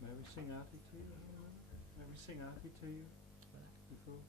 May we sing Arti to you? May we sing Arti to you before?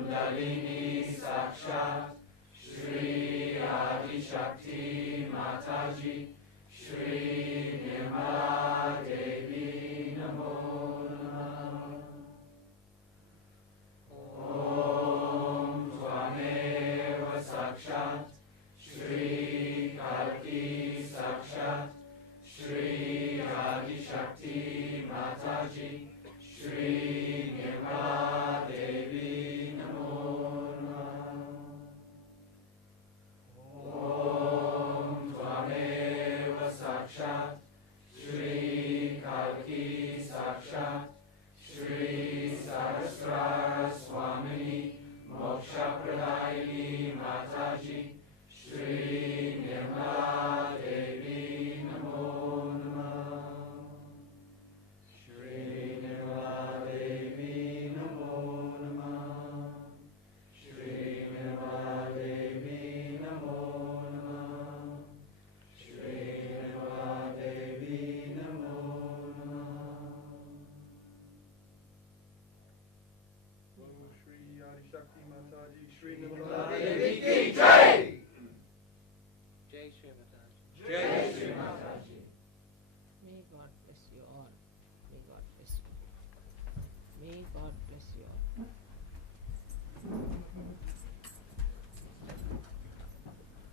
Kundalini Sakshat Shri Adi Shakti Mataji Shri Nirmala Devi Namo Namah. Om Tvameva Sakshat Shri Kalki Sakshat Shri Adi Shakti Mataji Shri Nirmala Devi Namo Namah. Om Tvameva Sakshat Shri Kalki Sakshat Shri Saraswara Swamini Moksha Pradayini Mataji Shri Nirmala Devi Namo Namah. Shri Nirmala Devi Namo Namah. Shri Nirmala Devi Namo Namah. Shri Nirmala Devi Namo Namah. Bolo Shri Adi Shakti Mataji Shri Nirmala Nirmala Devi Devi ki Jai! Jai Shri Mataji. Jai Shri Mataji. May God bless you all. May God bless you. May God bless you all.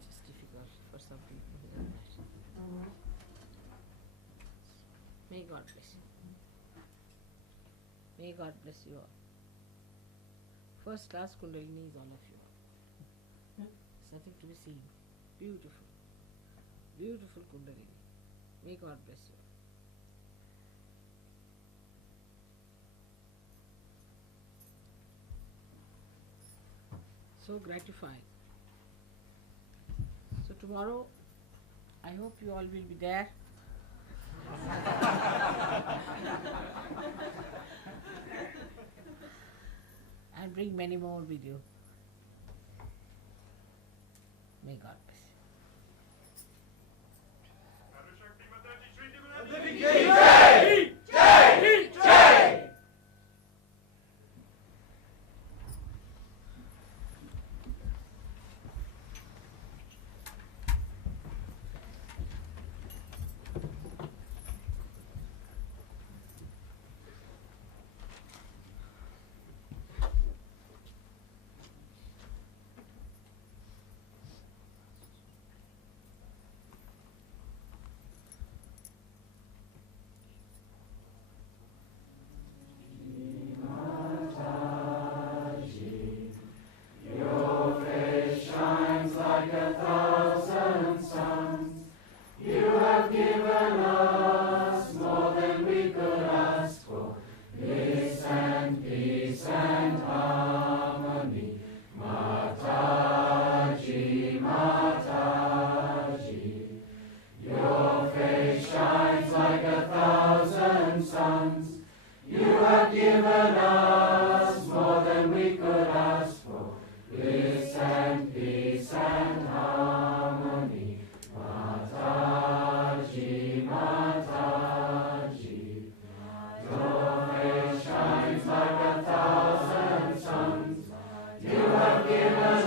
It's difficult for some people, isn't it? May God bless you. May God bless you all. First class Kundalini is all of you. There's nothing to be seen. Beautiful. Beautiful Kundalini. May God bless you. So gratifying. So tomorrow, I hope you all will be there. And bring many more with you. May God bless you. Devi ki Jai! Jai! Jai! Your face shines like 1,000 suns. You have given us more than we could ask for. Bliss and peace and harmony. Mataji, Mataji. Your face shines like 1,000 suns. You have given us more than we could ask for. Bliss and peace and harmony. Mataji, Mataji. Your face shines like 1,000 suns. You have given us